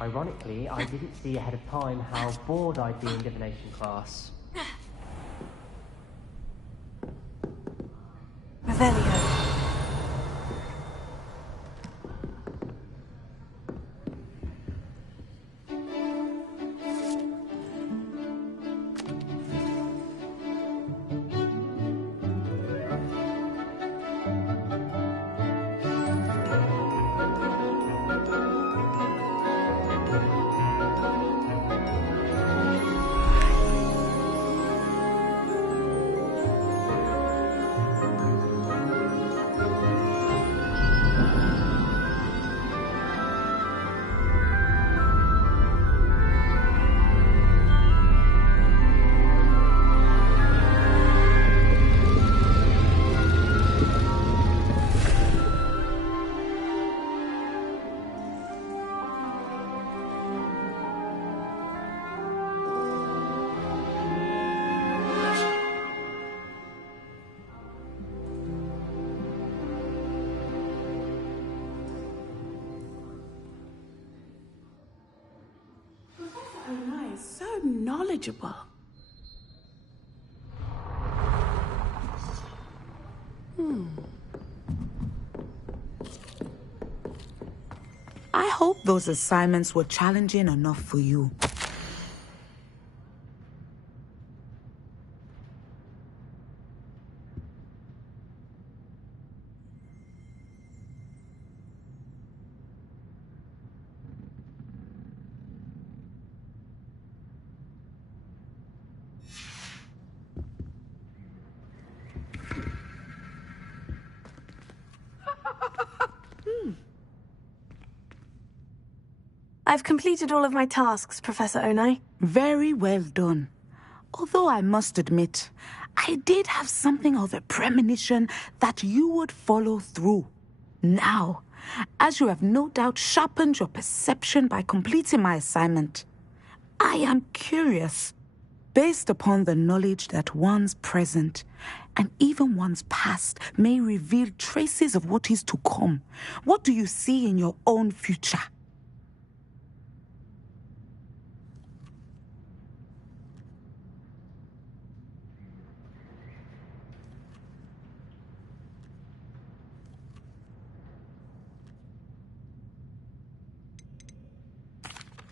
Ironically, I didn't see ahead of time how bored I'd be in divination class. Revelio. So knowledgeable. I hope those assignments were challenging enough for you. I've completed all of my tasks, Professor Onai. Very well done. Although I must admit, I did have something of a premonition that you would follow through. Now, as you have no doubt sharpened your perception by completing my assignment, I am curious, based upon the knowledge that one's present and even one's past may reveal traces of what is to come. What do you see in your own future?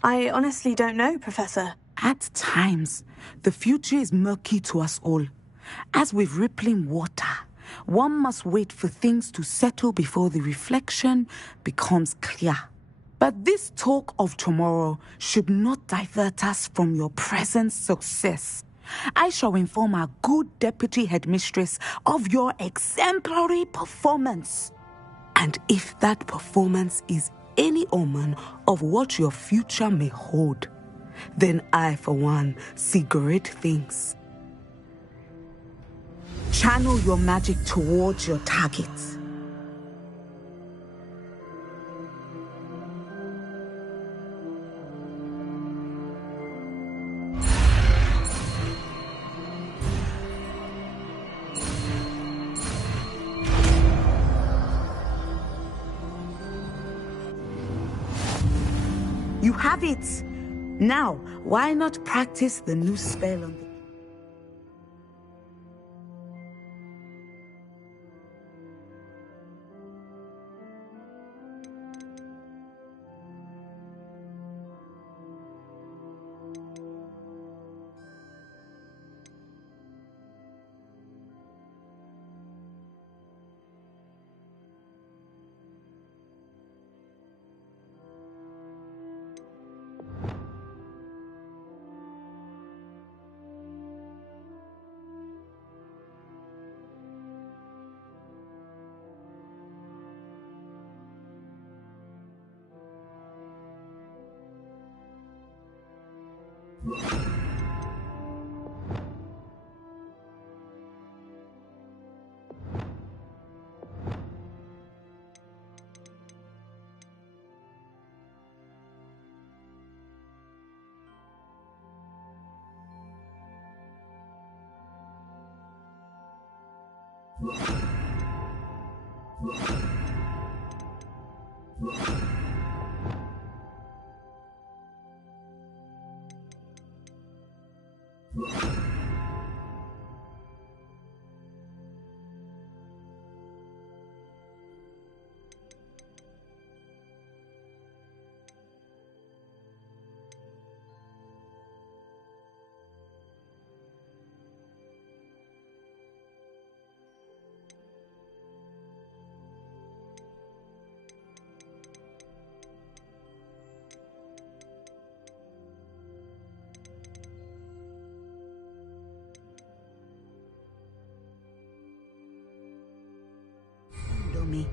I honestly don't know, Professor. At times, the future is murky to us all. As with rippling water, one must wait for things to settle before the reflection becomes clear. But this talk of tomorrow should not divert us from your present success. I shall inform our good deputy headmistress of your exemplary performance. And if that performance is any omen of what your future may hold, then I, for one, see great things. Channel your magic towards your target. You have it! Now, why not practice the new spell on the... Me.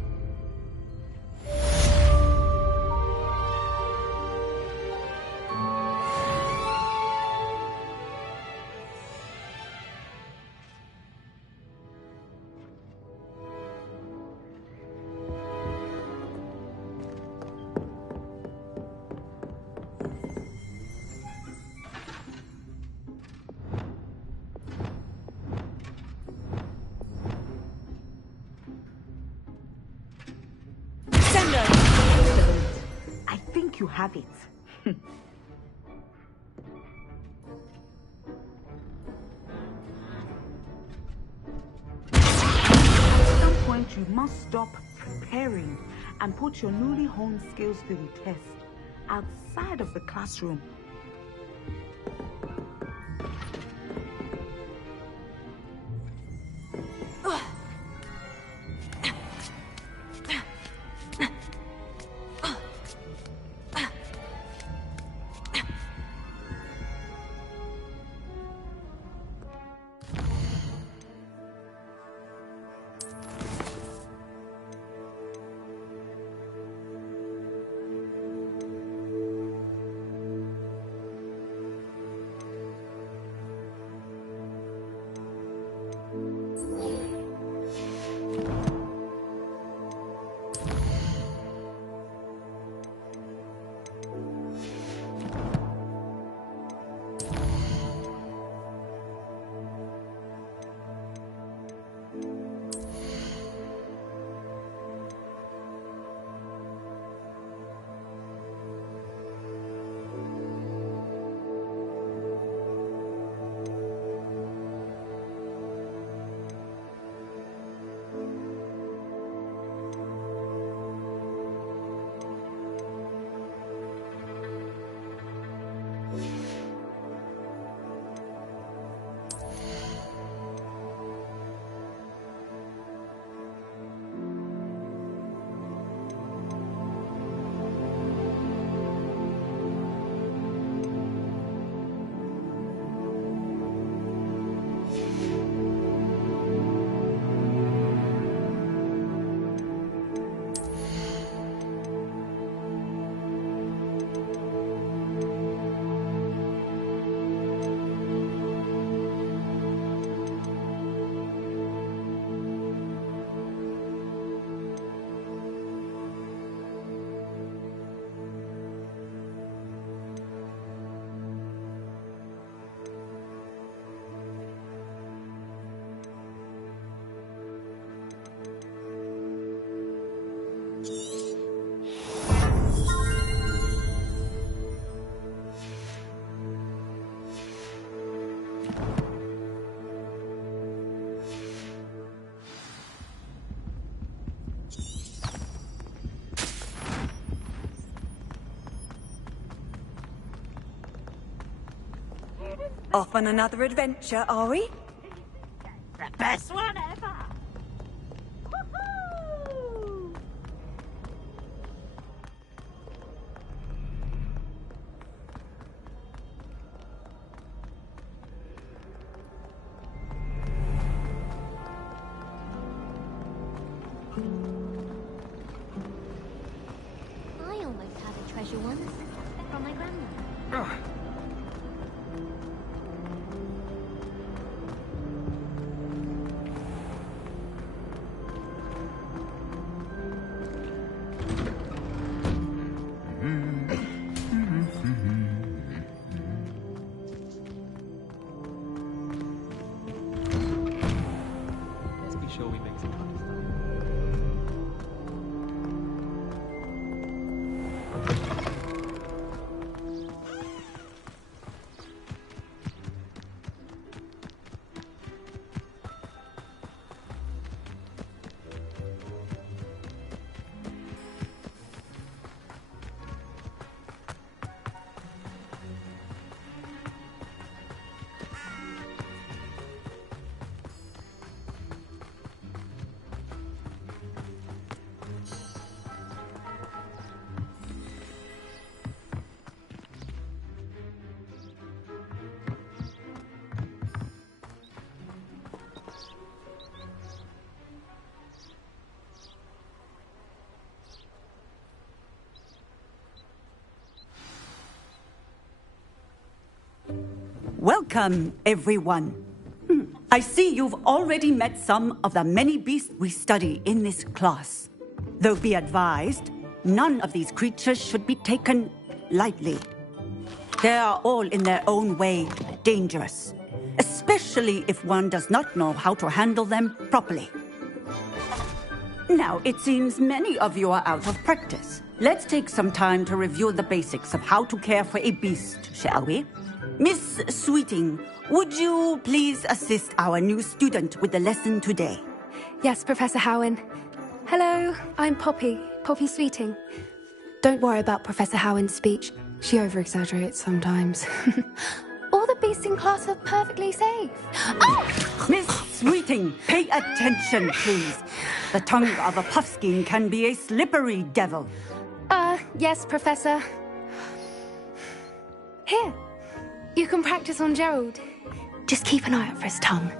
I think you have it. At some point, you must stop preparing and put your newly honed skills to the test outside of the classroom. Off on another adventure, are we? The best one ever! Woohoo! I almost had a treasure once from my grandmother. Let's be sure we make some fun Welcome, everyone. I see you've already met some of the many beasts we study in this class. Though be advised, none of these creatures should be taken lightly. They are all in their own way dangerous, especially if one does not know how to handle them properly. Now, it seems many of you are out of practice. Let's take some time to review the basics of how to care for a beast, shall we? Miss Sweeting, would you please assist our new student with the lesson today? Yes, Professor Howen. Hello, I'm Poppy Sweeting. Don't worry about Professor Howen's speech. She over-exaggerates sometimes. All the beasts in class are perfectly safe. Oh! Miss Sweeting, pay attention, please. The tongue of a puffskein can be a slippery devil. Yes, Professor. Here, you can practice on Gerald. Just keep an eye out for his tongue.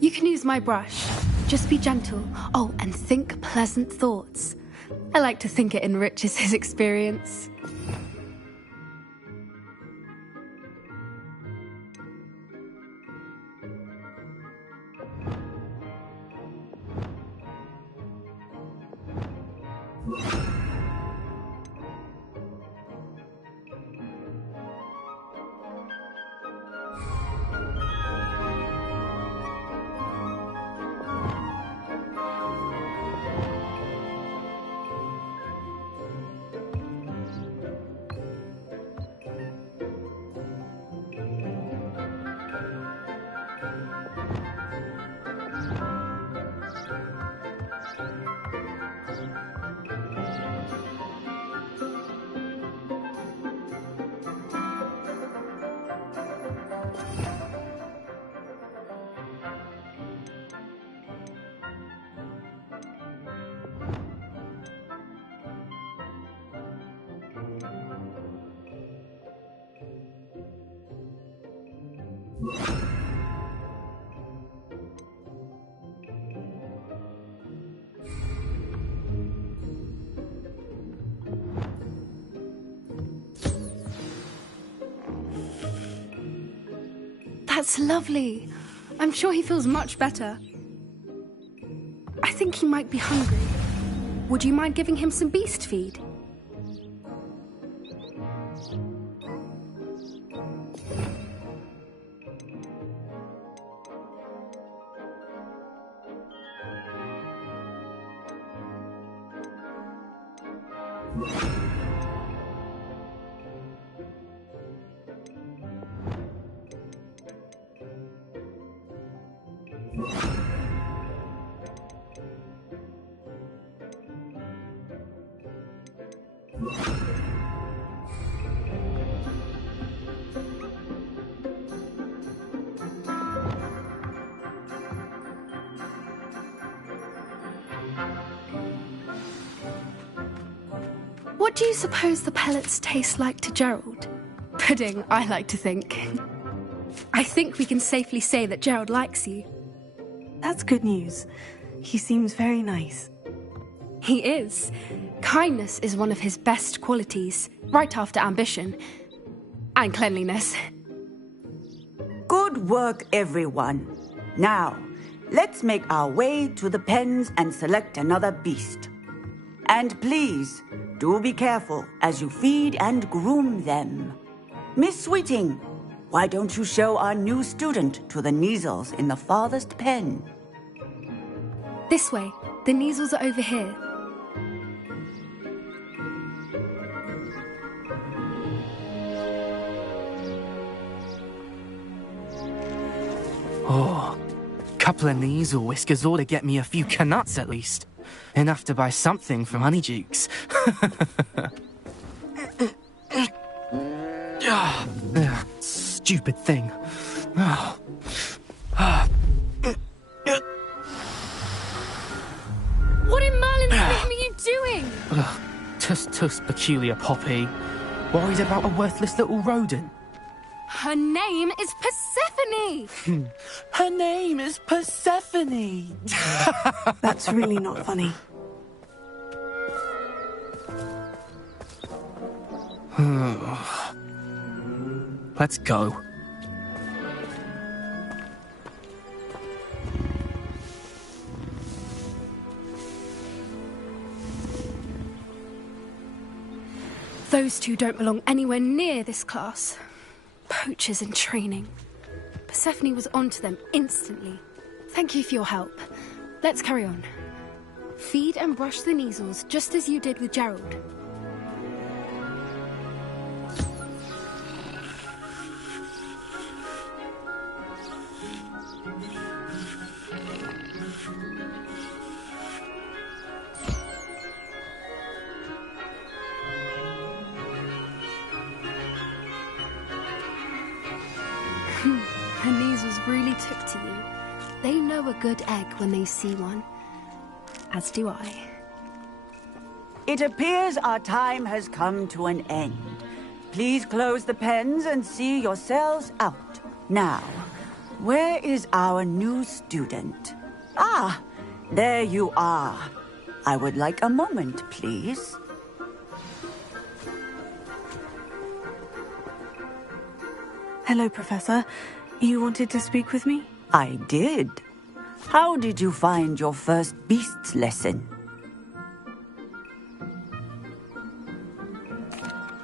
You can use my brush. Just be gentle. Oh, and think pleasant thoughts. I like to think it enriches his experience. That's lovely. I'm sure he feels much better. I think he might be hungry. Would you mind giving him some beast feed? What do you suppose the pellets taste like to Gerald? Pudding, I like to think. I think we can safely say that Gerald likes you. That's good news. He seems very nice. He is. Kindness is one of his best qualities, right after ambition. And cleanliness. Good work, everyone. Now, let's make our way to the pens and select another beast. And please, do be careful as you feed and groom them. Miss Sweeting, why don't you show our new student to the Kneazles in the farthest pen? This way. The Kneazles are over here. Oh, couple of Kneazle whiskers ought to get me a few canuts at least. Enough to buy something from Honeydukes. Stupid thing. What in Merlin's name are you doing? Tuss, peculiar Poppy. Worried about a worthless little rodent. Her name is Persephone! Her name is Persephone! That's really not funny. Let's go. Those two don't belong anywhere near this class. Poachers in training. Persephone was onto them instantly. Thank you for your help. Let's carry on. Feed and brush the measles just as you did with Gerald. The measles really took to you. They know a good egg when they see one. As do I. It appears our time has come to an end. Please close the pens and see yourselves out. Now, where is our new student? Ah, there you are. I would like a moment, please. Hello, Professor. You wanted to speak with me? I did. How did you find your first beasts lesson?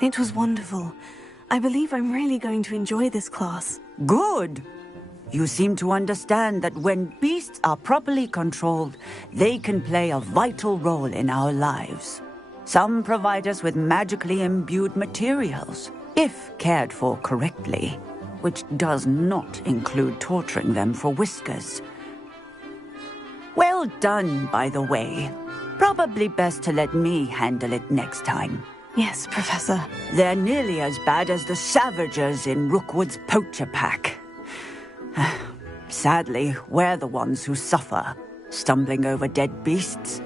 It was wonderful. I believe I'm really going to enjoy this class. Good. You seem to understand that when beasts are properly controlled, they can play a vital role in our lives. Some provide us with magically imbued materials, if cared for correctly, which does not include torturing them for whiskers. Well done, by the way. Probably best to let me handle it next time. Yes, Professor. They're nearly as bad as the Savagers in Rookwood's poacher pack. Sadly, we're the ones who suffer, stumbling over dead beasts.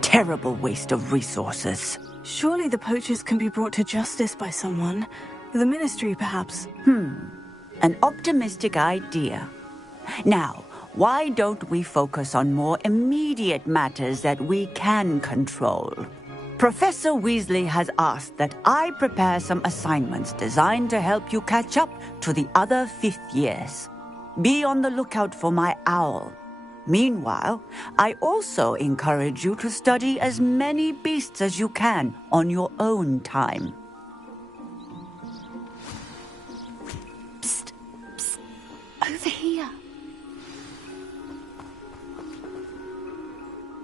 Terrible waste of resources. Surely the poachers can be brought to justice by someone. The Ministry, perhaps. An optimistic idea. Now, why don't we focus on more immediate matters that we can control? Professor Weasley has asked that I prepare some assignments designed to help you catch up to the other fifth years. Be on the lookout for my owl. Meanwhile, I also encourage you to study as many beasts as you can on your own time. Psst, psst. Over here.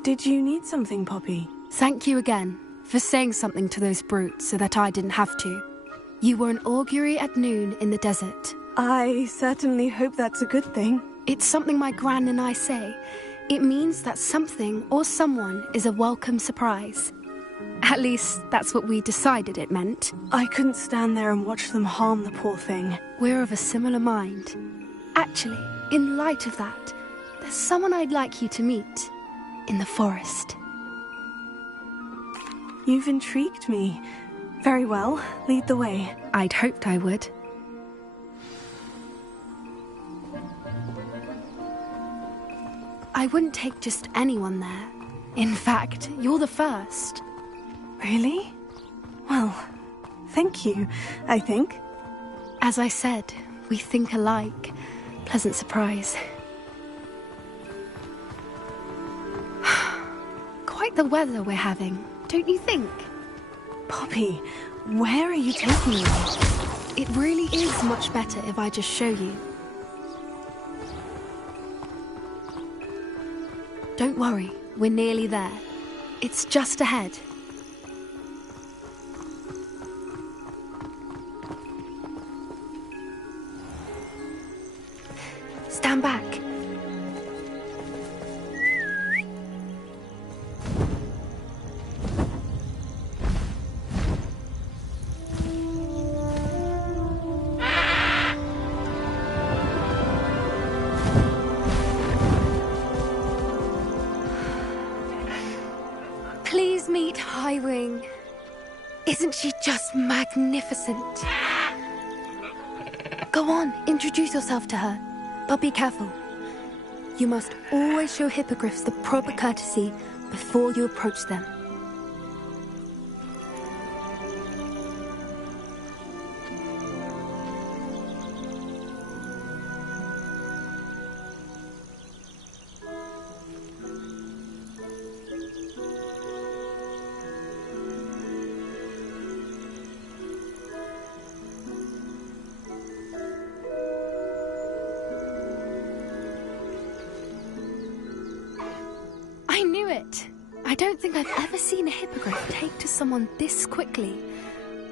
Did you need something, Poppy? Thank you again for saying something to those brutes so that I didn't have to. You were an augury at noon in the desert. I certainly hope that's a good thing. It's something my gran and I say. It means that something or someone is a welcome surprise. At least, that's what we decided it meant. I couldn't stand there and watch them harm the poor thing. We're of a similar mind. Actually, in light of that, there's someone I'd like you to meet. In the forest. You've intrigued me. Very well, lead the way. I'd hoped I would. I wouldn't take just anyone there. In fact, you're the first. Really? Well, thank you, I think. As I said, we think alike. Pleasant surprise. Quite the weather we're having, don't you think? Poppy, where are you taking me? It really is much better if I just show you. Don't worry, we're nearly there. It's just ahead. Stand back. Please meet Highwing. Isn't she just magnificent? Go on, introduce yourself to her. But be careful. You must always show hippogriffs the proper courtesy before you approach them. knew it! I don't think I've ever seen a hippogriff take to someone this quickly.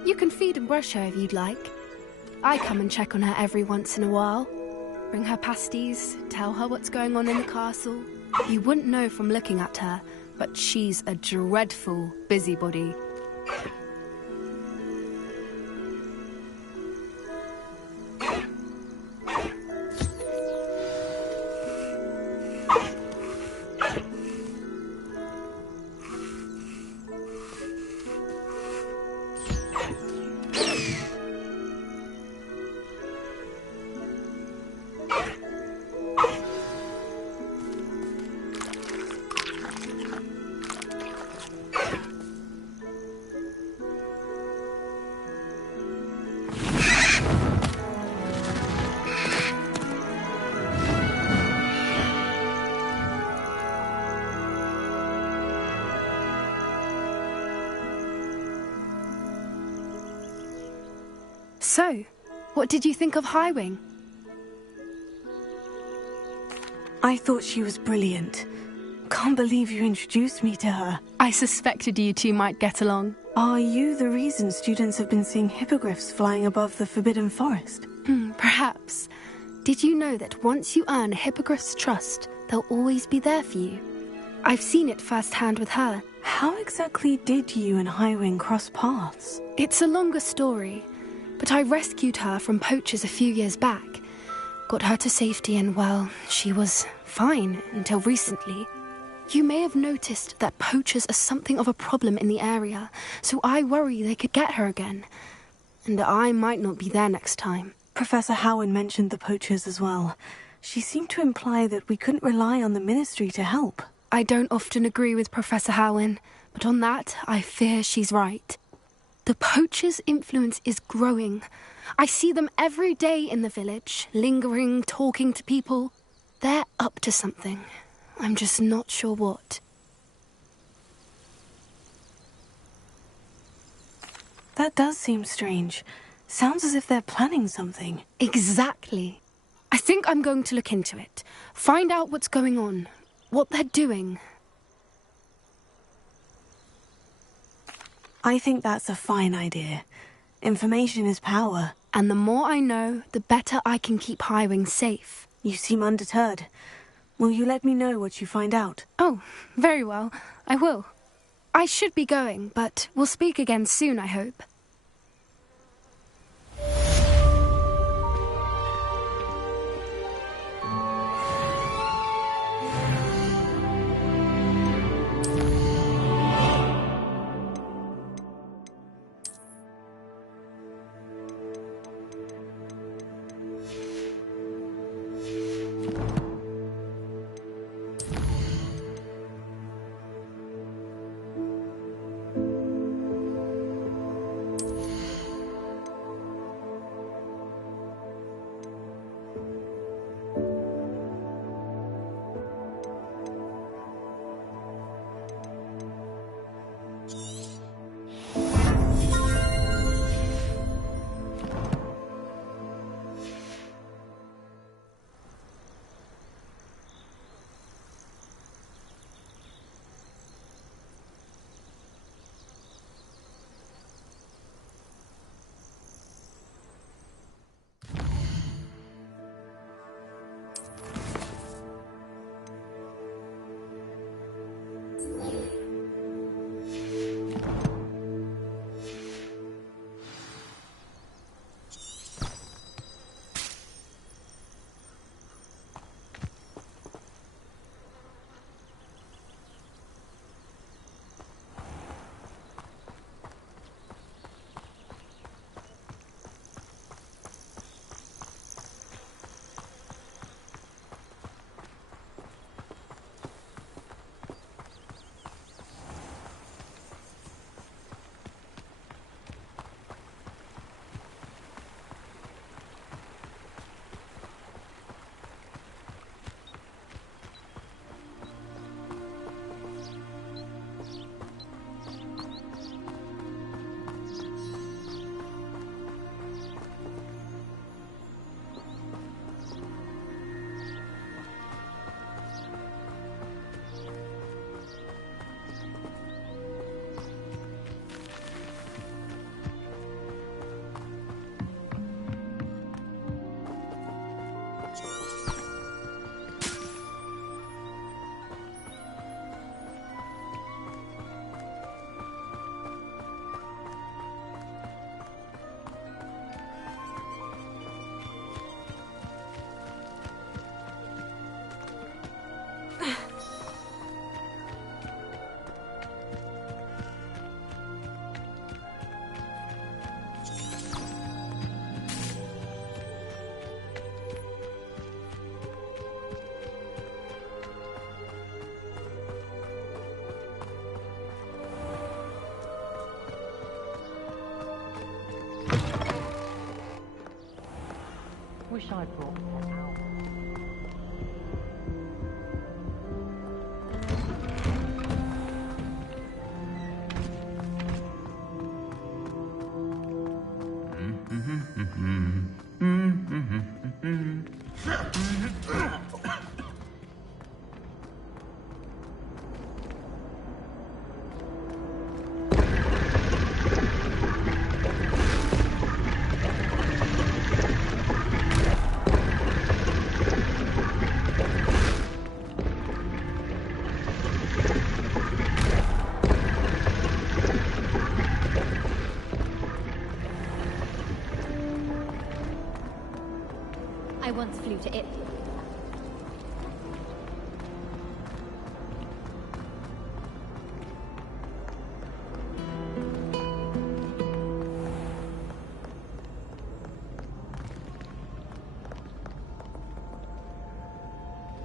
You can feed and brush her if you'd like. I come and check on her every once in a while. Bring her pasties, tell her what's going on in the castle. You wouldn't know from looking at her, but she's a dreadful busybody. So, what did you think of Highwing? I thought she was brilliant. Can't believe you introduced me to her. I suspected you two might get along. Are you the reason students have been seeing hippogriffs flying above the Forbidden Forest? Perhaps. Did you know that once you earn a hippogriff's trust, they'll always be there for you? I've seen it firsthand with her. How exactly did you and Highwing cross paths? It's a longer story, but I rescued her from poachers a few years back. Got her to safety and, well, she was fine until recently. You may have noticed that poachers are something of a problem in the area, so I worry they could get her again. And I might not be there next time. Professor Howin mentioned the poachers as well. She seemed to imply that we couldn't rely on the Ministry to help. I don't often agree with Professor Howin, but on that, I fear she's right. The poachers' influence is growing. I see them every day in the village, lingering, talking to people. They're up to something. I'm just not sure what. That does seem strange. Sounds as if they're planning something. Exactly. I think I'm going to look into it. Find out what's going on, what they're doing. I think that's a fine idea. Information is power. And the more I know, the better I can keep Highwing safe. You seem undeterred. Will you let me know what you find out? Oh, very well. I will. I should be going, but we'll speak again soon, I hope. wish I'd brought Pet out. I once flew to it.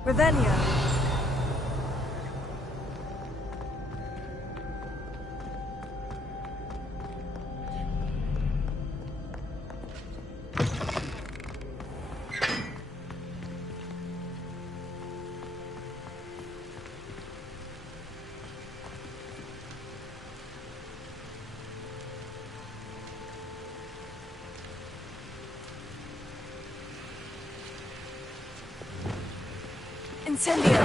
Revelio. Incendio.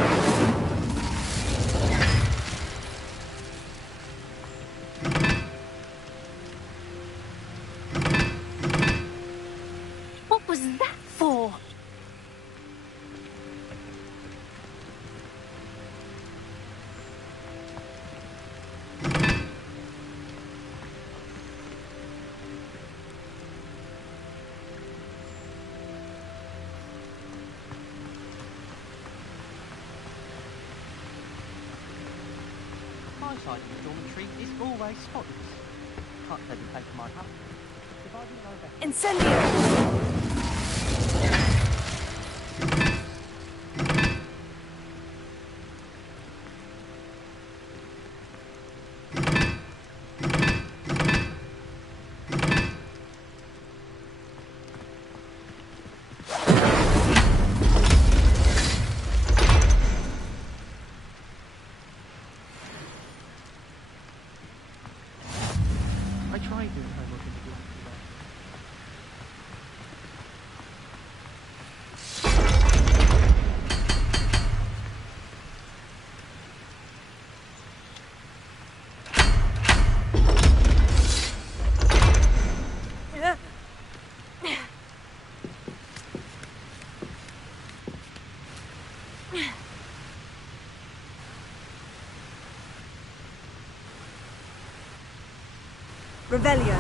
What was that for? My side of the dormitory is always spotless. Can't say the same for my house. If I didn't know better. Incendio. I tried doing homework in the dormitory. Revelio.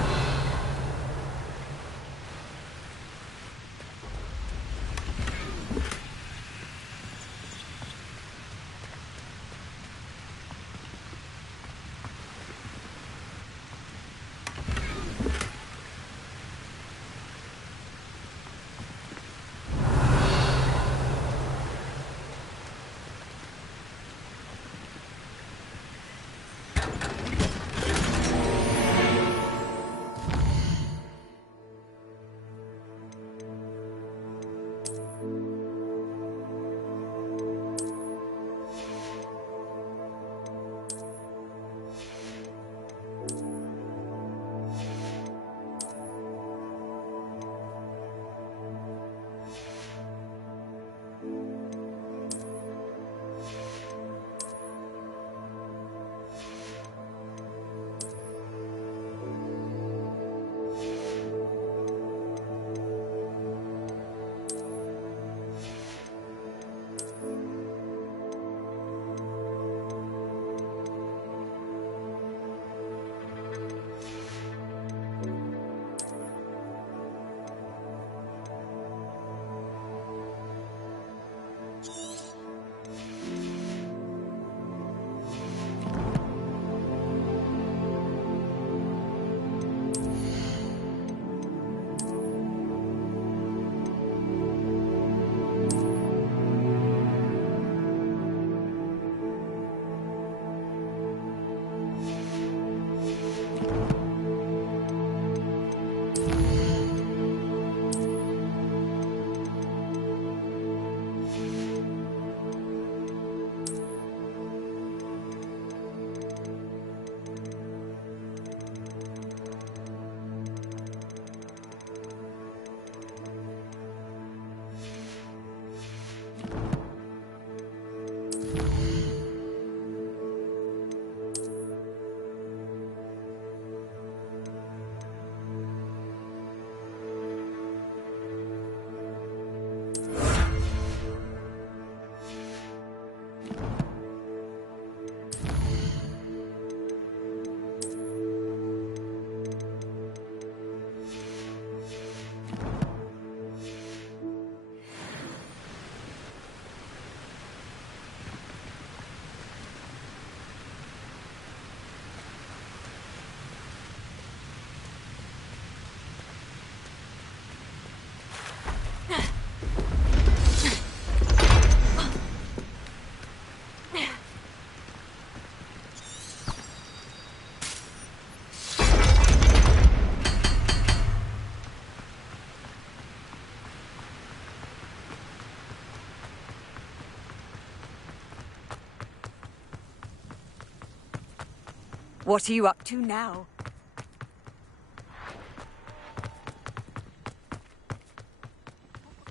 What are you up to now?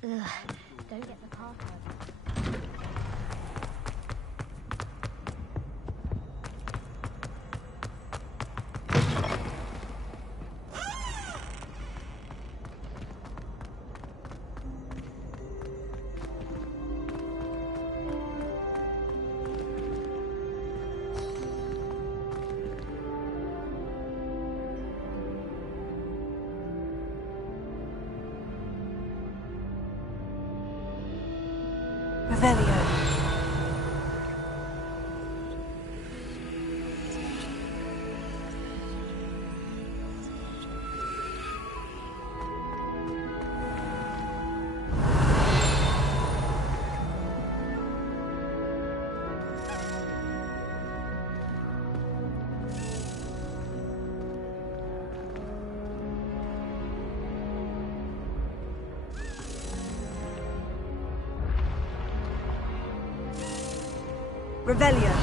Ugh, don't get the password. Revelio. Revelio.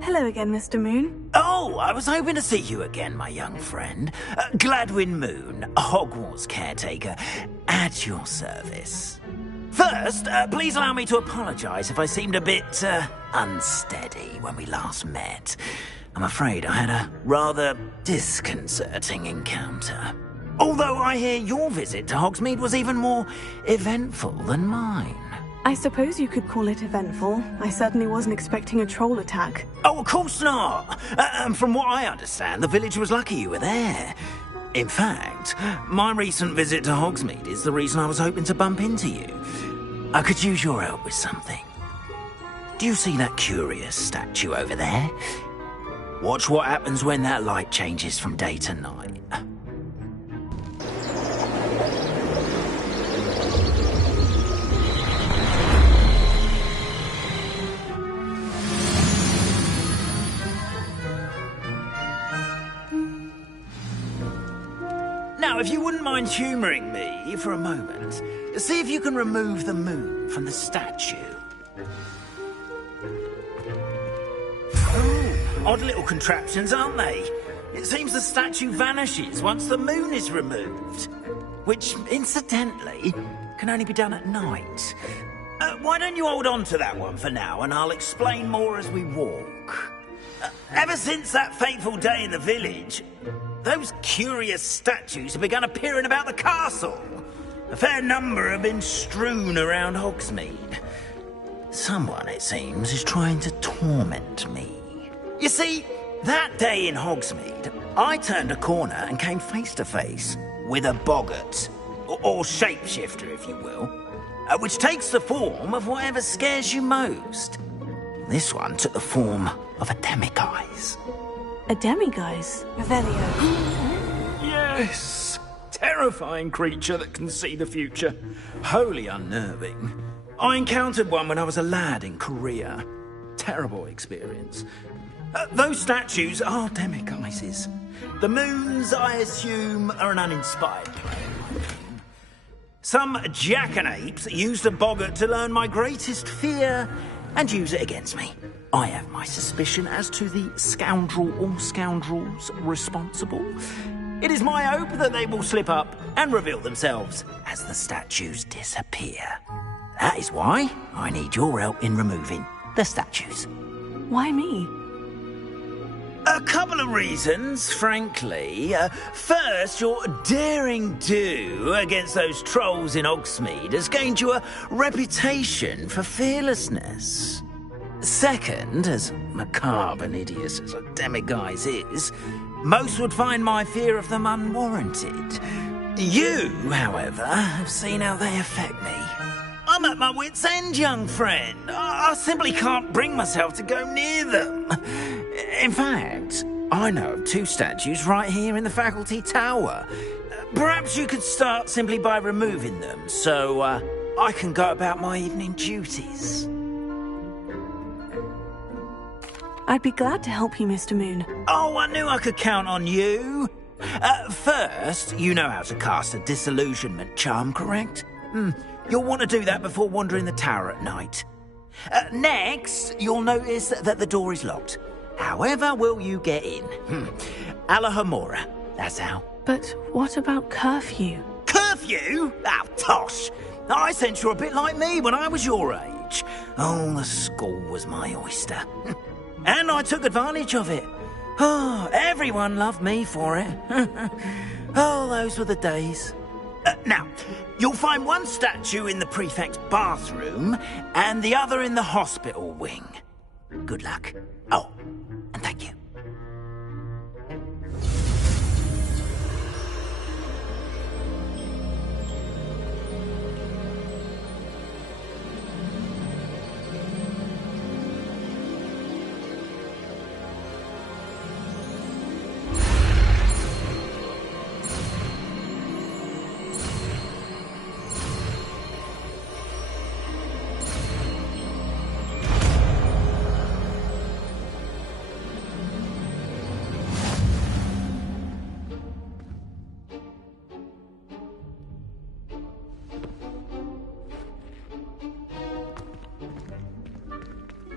Hello again, Mr. Moon. Oh, I was hoping to see you again, my young friend. Gladwin Moon, Hogwarts caretaker, at your service. First, please allow me to apologise if I seemed a bit, unsteady when we last met. I'm afraid I had a rather disconcerting encounter. Although I hear your visit to Hogsmeade was even more eventful than mine. I suppose you could call it eventful. I certainly wasn't expecting a troll attack. Oh, of course not. And from what I understand, the village was lucky you were there. In fact, my recent visit to Hogsmeade is the reason I was hoping to bump into you. I could use your help with something. Do you see that curious statue over there? Watch what happens when that light changes from day to night. Now, if you wouldn't mind humouring me for a moment, see if you can remove the moon from the statue. Oh, odd little contraptions, aren't they? It seems the statue vanishes once the moon is removed. Which, incidentally, can only be done at night. Why don't you hold on to that one for now, and I'll explain more as we walk. Ever since that fateful day in the village, those curious statues have begun appearing about the castle. A fair number have been strewn around Hogsmeade. Someone, it seems, is trying to torment me. You see, that day in Hogsmeade, I turned a corner and came face to face with a boggart, or shapeshifter, if you will, which takes the form of whatever scares you most. This one took the form of a demiguise. A demiguise? Revelio. Yes! Terrifying creature that can see the future. Wholly unnerving. I encountered one when I was a lad in Korea. Terrible experience. Those statues are demiguises. The moons, I assume, are an uninspired play. Some jackanapes used a boggart to learn my greatest fear and use it against me. I have my suspicion as to the scoundrel or scoundrels responsible. It is my hope that they will slip up and reveal themselves as the statues disappear. That is why I need your help in removing the statues. Why me? A couple of reasons, frankly. First, your daring do against those trolls in Hogsmeade has gained you a reputation for fearlessness. Second, as macabre and hideous as a demiguise is, most would find my fear of them unwarranted. You, however, have seen how they affect me. I'm at my wit's end, young friend. I simply can't bring myself to go near them. In fact, I know of two statues right here in the faculty tower. Perhaps you could start simply by removing them, so I can go about my evening duties. I'd be glad to help you, Mr. Moon. Oh, I knew I could count on you. First, you know how to cast a disillusionment charm, correct? You'll want to do that before wandering the tower at night. Next, you'll notice that the door is locked. However will you get in? Alahomora, that's how. But what about curfew? Curfew? Oh, tosh. I sense you're a bit like me when I was your age. Oh, the school was my oyster. And I took advantage of it. Oh, everyone loved me for it. Oh, those were the days. Now, you'll find one statue in the prefect's bathroom and the other in the hospital wing. Good luck. Oh, and thank you.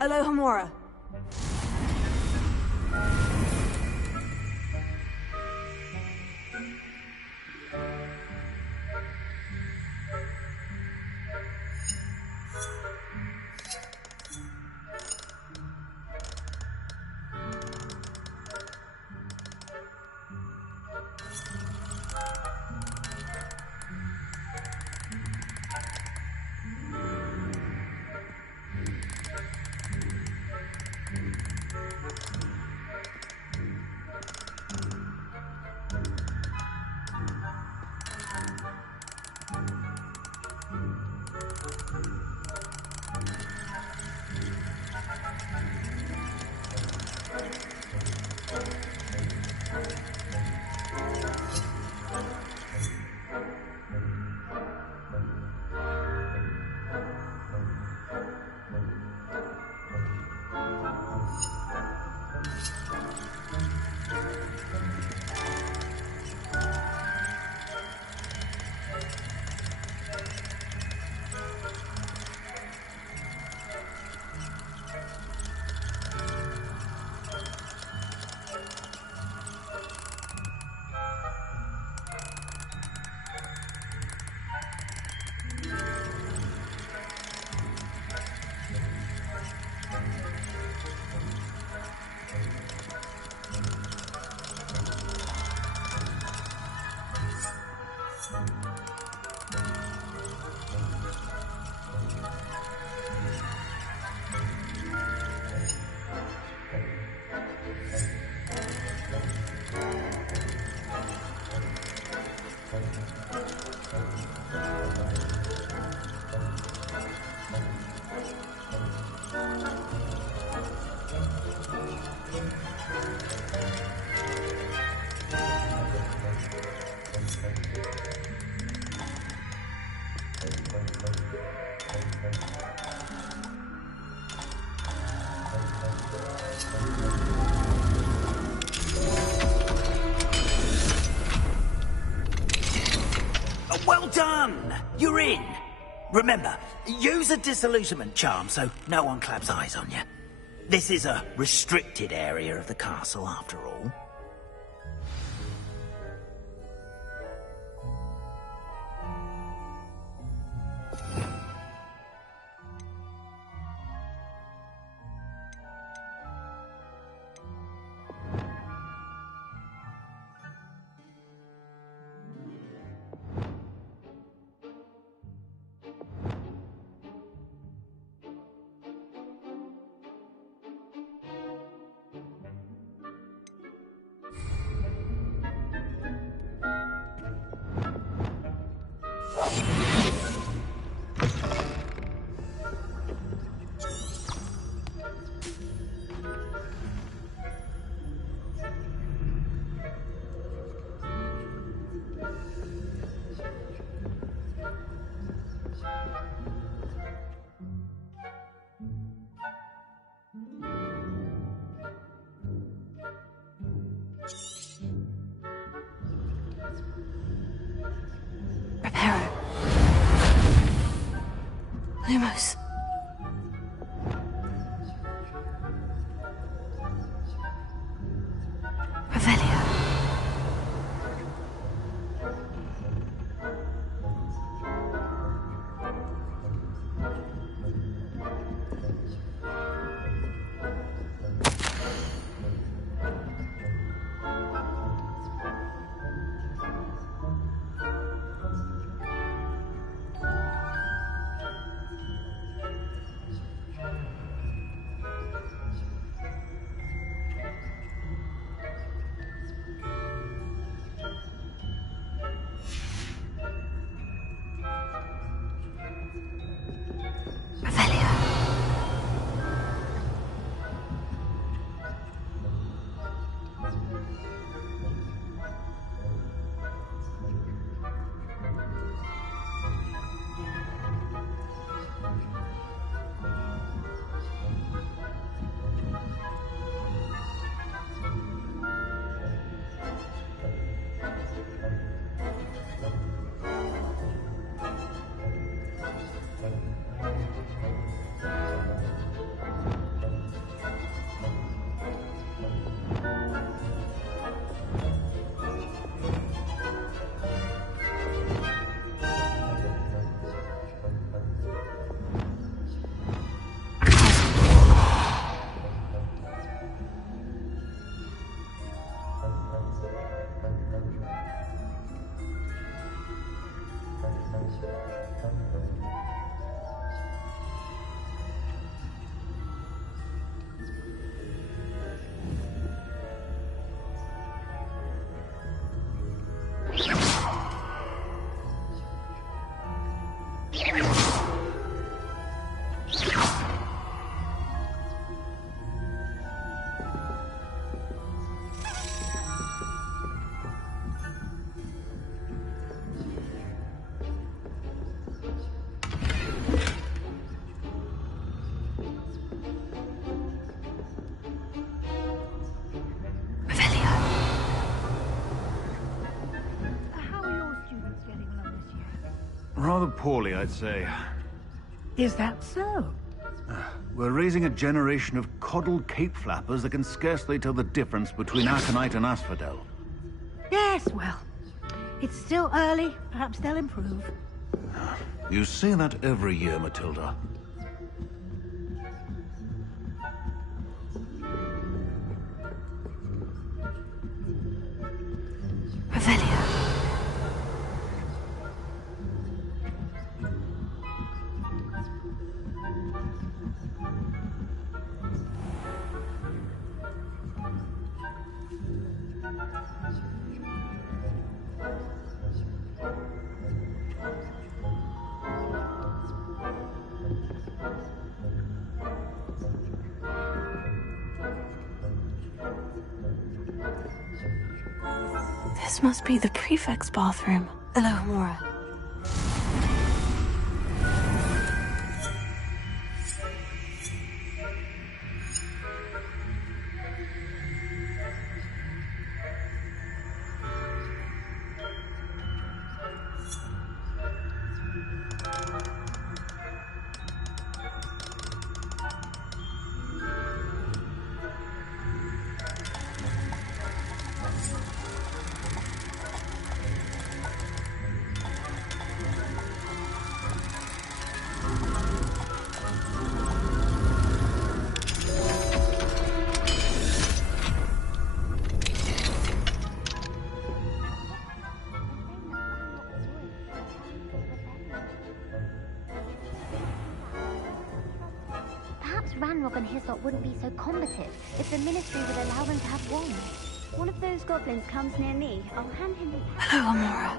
Alohomora. Well done! You're in. Remember, use a disillusionment charm so no one claps eyes on you. This is a restricted area of the castle, after all. close. Revelio. Rather poorly, I'd say. Is that so? We're raising a generation of coddled cape flappers that can scarcely tell the difference between aconite and asphodel. Yes, well, it's still early. Perhaps they'll improve. You say that every year, Matilda. Revelio. This must be the prefect's bathroom. Alohomora. Ranrock and Hyssop wouldn't be so combative if the Ministry would allow them to have wands. One of those goblins comes near me, I'll hand him his... Hello, Amora.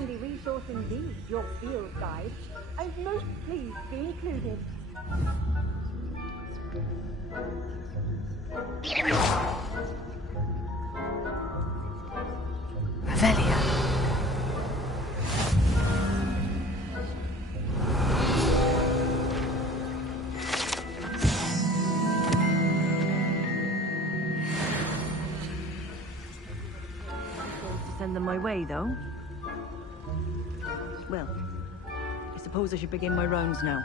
handy resource indeed, your field guide. I'm most pleased to be included. Revelia. Send them my way, though. Well, I suppose I should begin my rounds now.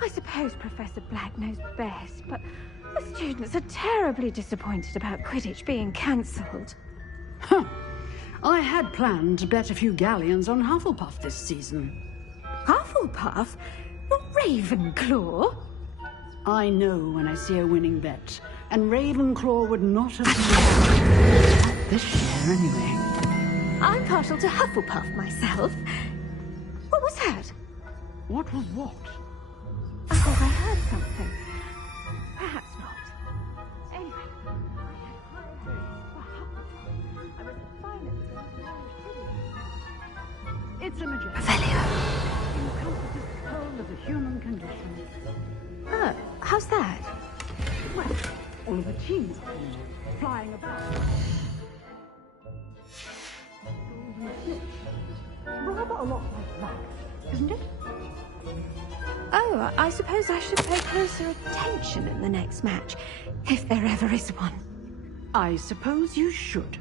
I suppose Professor Black knows best, but the students are terribly disappointed about Quidditch being cancelled. Huh. I had planned to bet a few galleons on Hufflepuff this season. Hufflepuff? Not Ravenclaw? I know when I see a winning bet, and Ravenclaw would not have been this year anyway. I'm partial to Hufflepuff myself. What was that? What was what? I thought I heard something. Perhaps not. Anyway, I had high hopes for Hufflepuff. I was finally going to It's a majestic. Revelia. Encompasses the whole of the human condition. Oh, how's that? Well, all of the teams flying about. Rather a lot like that, isn't it? Oh, I suppose I should pay closer attention in the next match, if there ever is one. I suppose you should.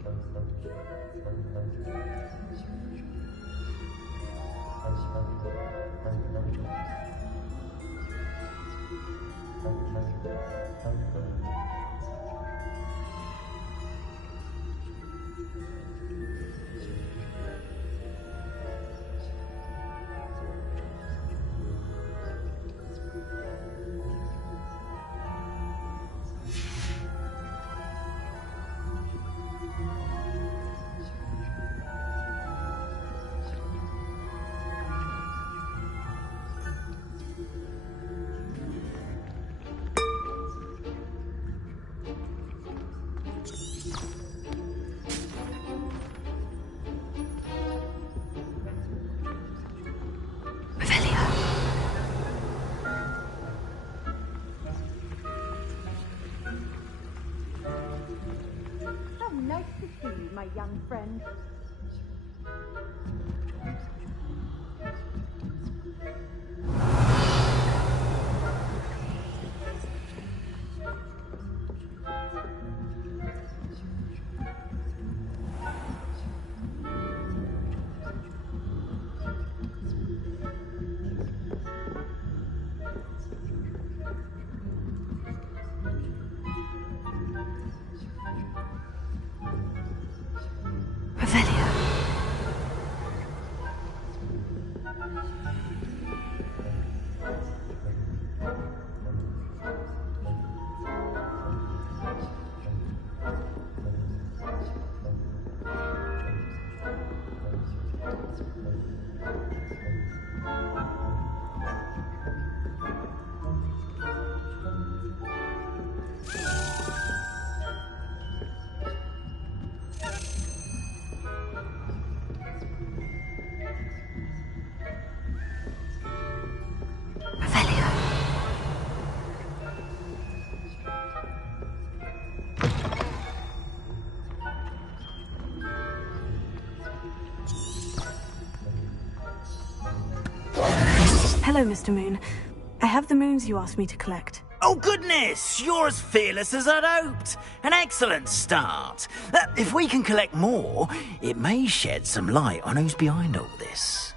Nice to see you, my young friend. Hello, Mr. Moon. I have the moons you asked me to collect. Oh, goodness! You're as fearless as I'd hoped. An excellent start. If we can collect more, it may shed some light on who's behind all this.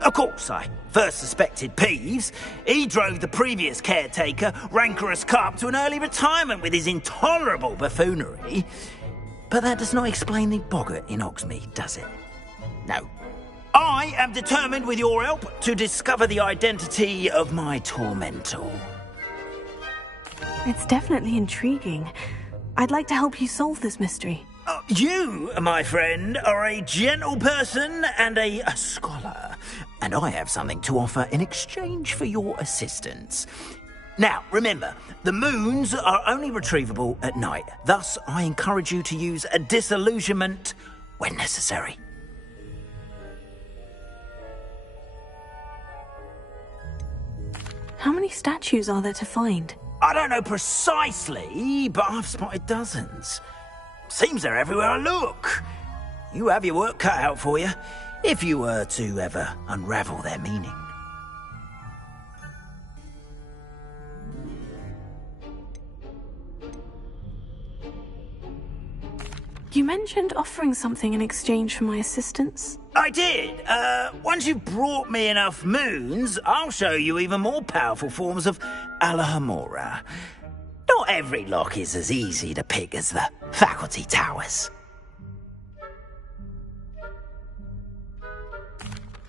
Of course, I first suspected Peeves. He drove the previous caretaker, Rancorous Carp, to an early retirement with his intolerable buffoonery. But that does not explain the boggart in Hogsmeade, does it? No. I am determined, with your help, to discover the identity of my tormentor. It's definitely intriguing. I'd like to help you solve this mystery. You, my friend, are a gentle person and a scholar, and I have something to offer in exchange for your assistance. Now, remember, the moons are only retrievable at night. Thus, I encourage you to use a disillusionment when necessary. How many statues are there to find? I don't know precisely, but I've spotted dozens. Seems they're everywhere I look. You have your work cut out for you, if you were to ever unravel their meaning. You mentioned offering something in exchange for my assistance. I did. Once you've brought me enough moons, I'll show you even more powerful forms of Alahamora. Not every lock is as easy to pick as the faculty towers.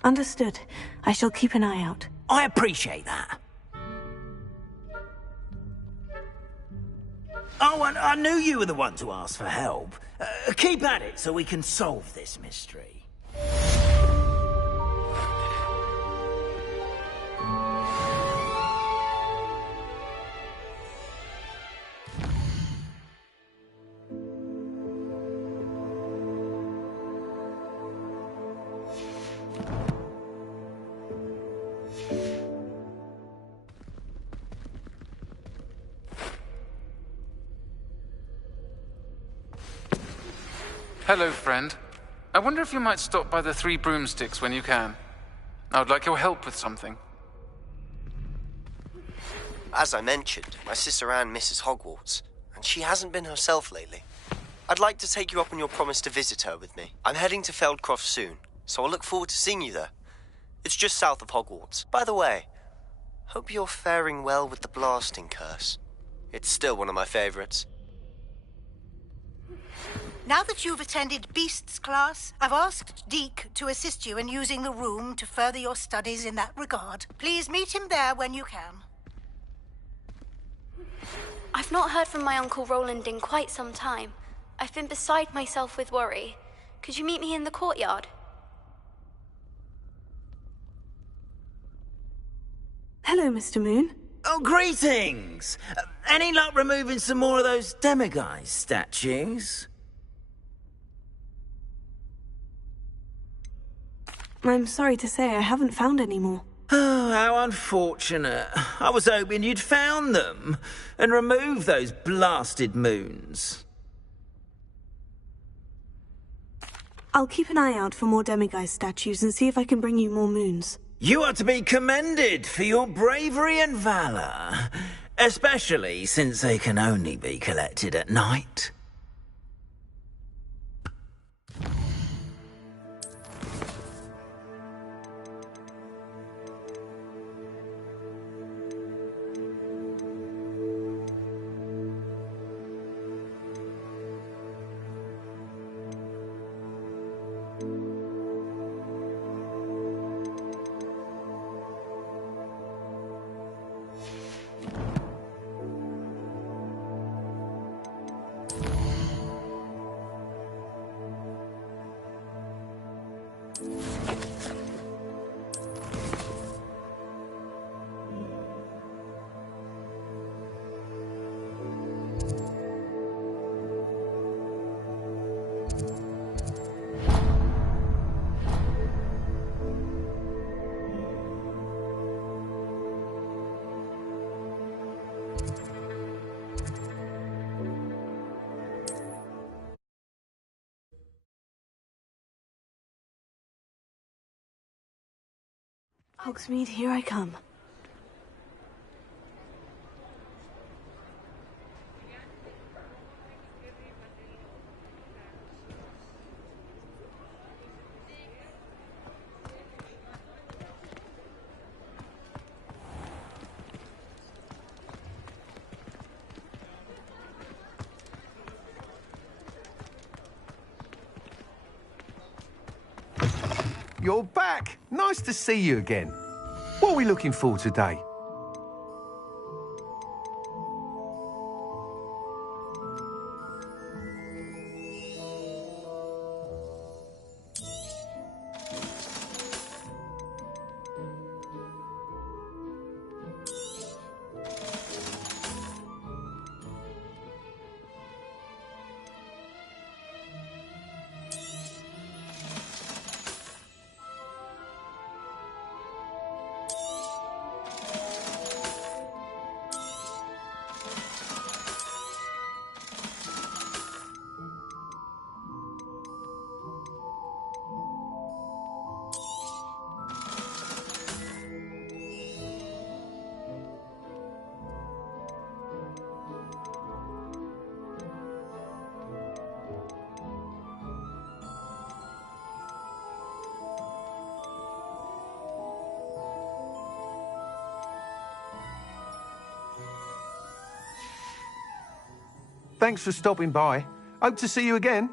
Understood. I shall keep an eye out. I appreciate that. Oh, and I knew you were the one to ask for help. Keep at it so we can solve this mystery. Hello, friend. I wonder if you might stop by the Three Broomsticks when you can. I would like your help with something. As I mentioned, my sister Anne misses Hogwarts, and she hasn't been herself lately. I'd like to take you up on your promise to visit her with me. I'm heading to Feldcroft soon, so I'll look forward to seeing you there. It's just south of Hogwarts. By the way, hope you're faring well with the blasting curse. It's still one of my favorites. Now that you've attended Beasts class, I've asked Deke to assist you in using the room to further your studies in that regard. Please meet him there when you can. I've not heard from my Uncle Roland in quite some time. I've been beside myself with worry. Could you meet me in the courtyard? Hello, Mr. Moon. Oh, greetings! Any luck removing some more of those demiguise statues? I'm sorry to say I haven't found any more. Oh, how unfortunate. I was hoping you'd found them and removed those blasted moons. I'll keep an eye out for more demiguise statues and see if I can bring you more moons. You are to be commended for your bravery and valor, especially since they can only be collected at night. Hogsmeade, here I come. You're back! Nice to see you again. What are we looking for today? Thanks for stopping by. Hope to see you again.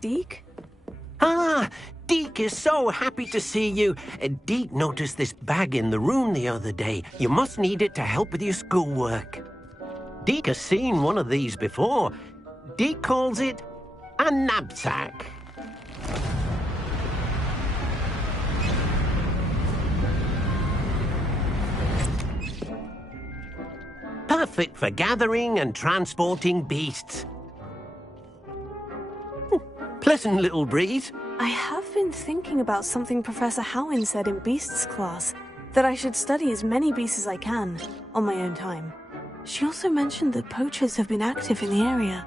Deke? Ah, Deke is so happy to see you. Deke noticed this bag in the room the other day. You must need it to help with your schoolwork. Deke has seen one of these before. Deke calls it a knapsack. Perfect for gathering and transporting beasts. Pleasant little breeze. I have been thinking about something Professor Howin said in Beasts class, that I should study as many beasts as I can, on my own time. She also mentioned that poachers have been active in the area,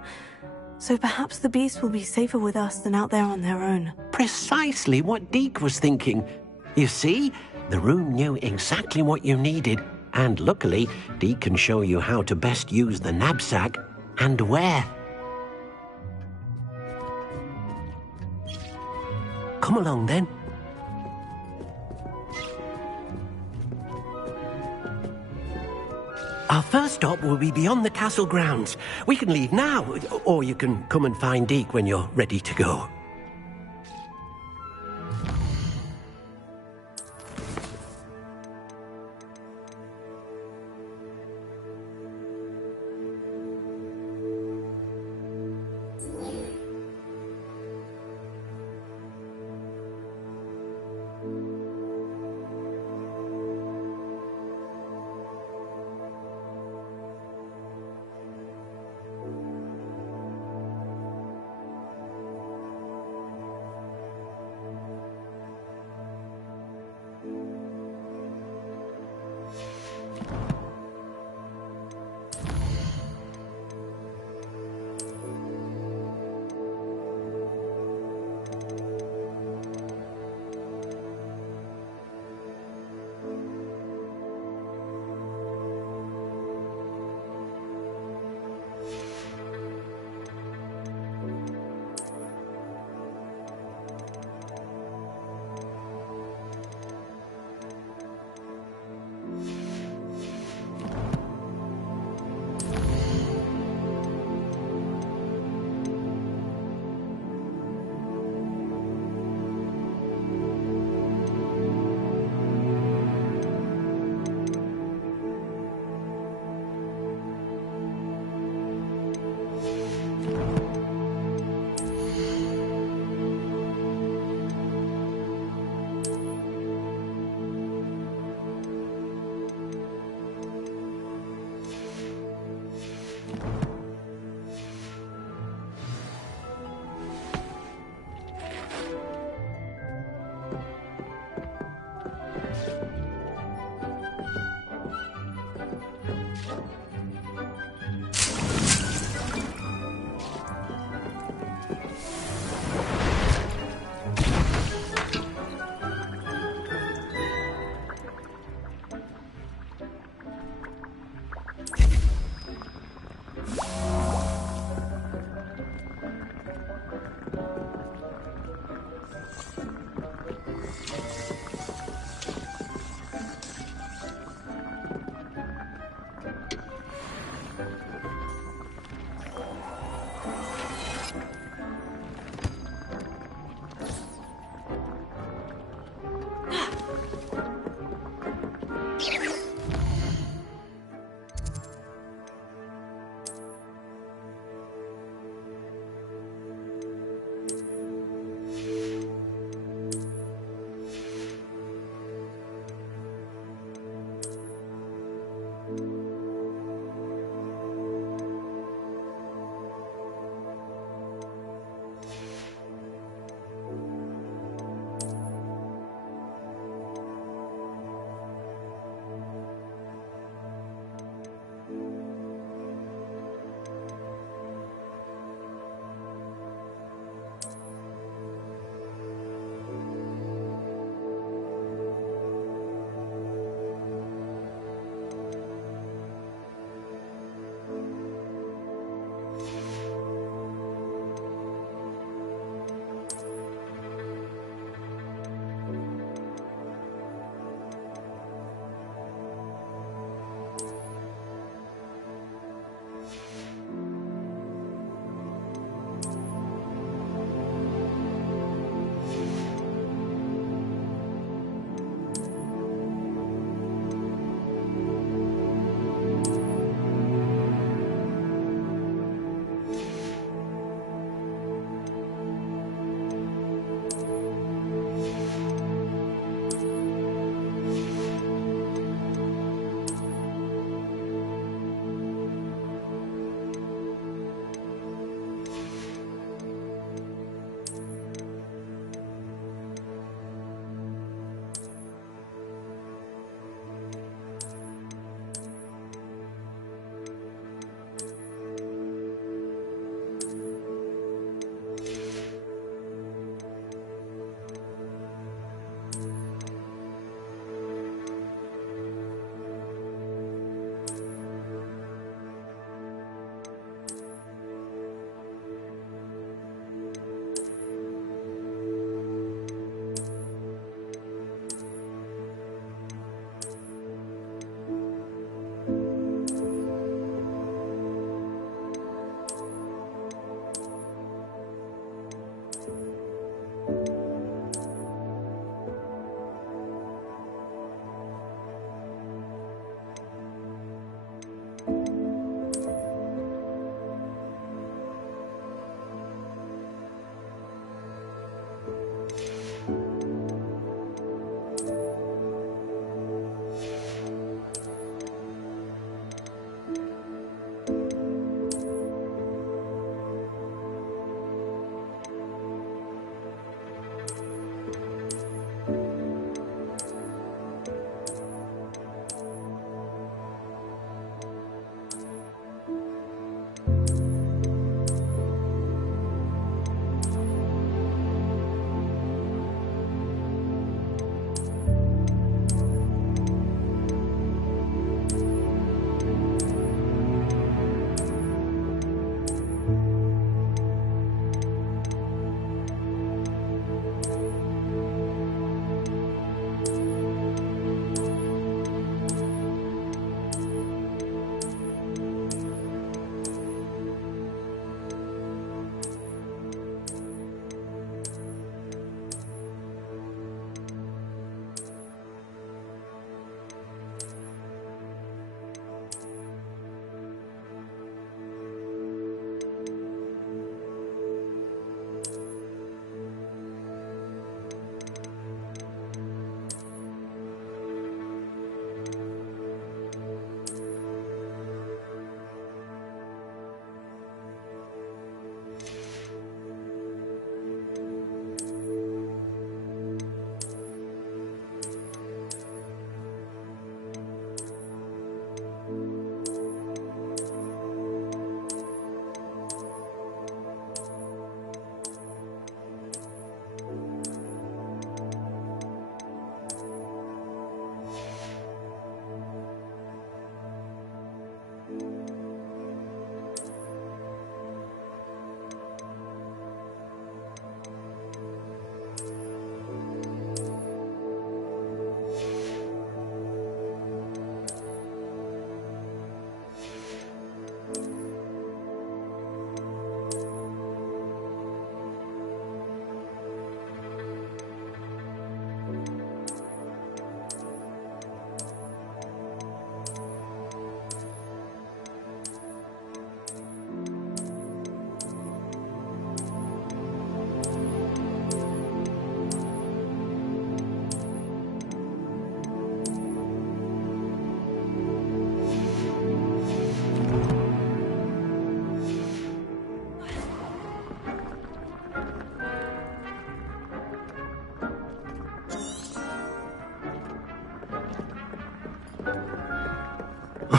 so perhaps the beasts will be safer with us than out there on their own. Precisely what Deke was thinking. You see, the room knew exactly what you needed, and luckily, Deke can show you how to best use the knapsack and where. Come along, then. Our first stop will be beyond the castle grounds. We can leave now, or you can come and find Deke when you're ready to go.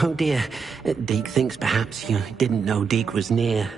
Oh dear. Deke thinks perhaps you didn't know Deke was near.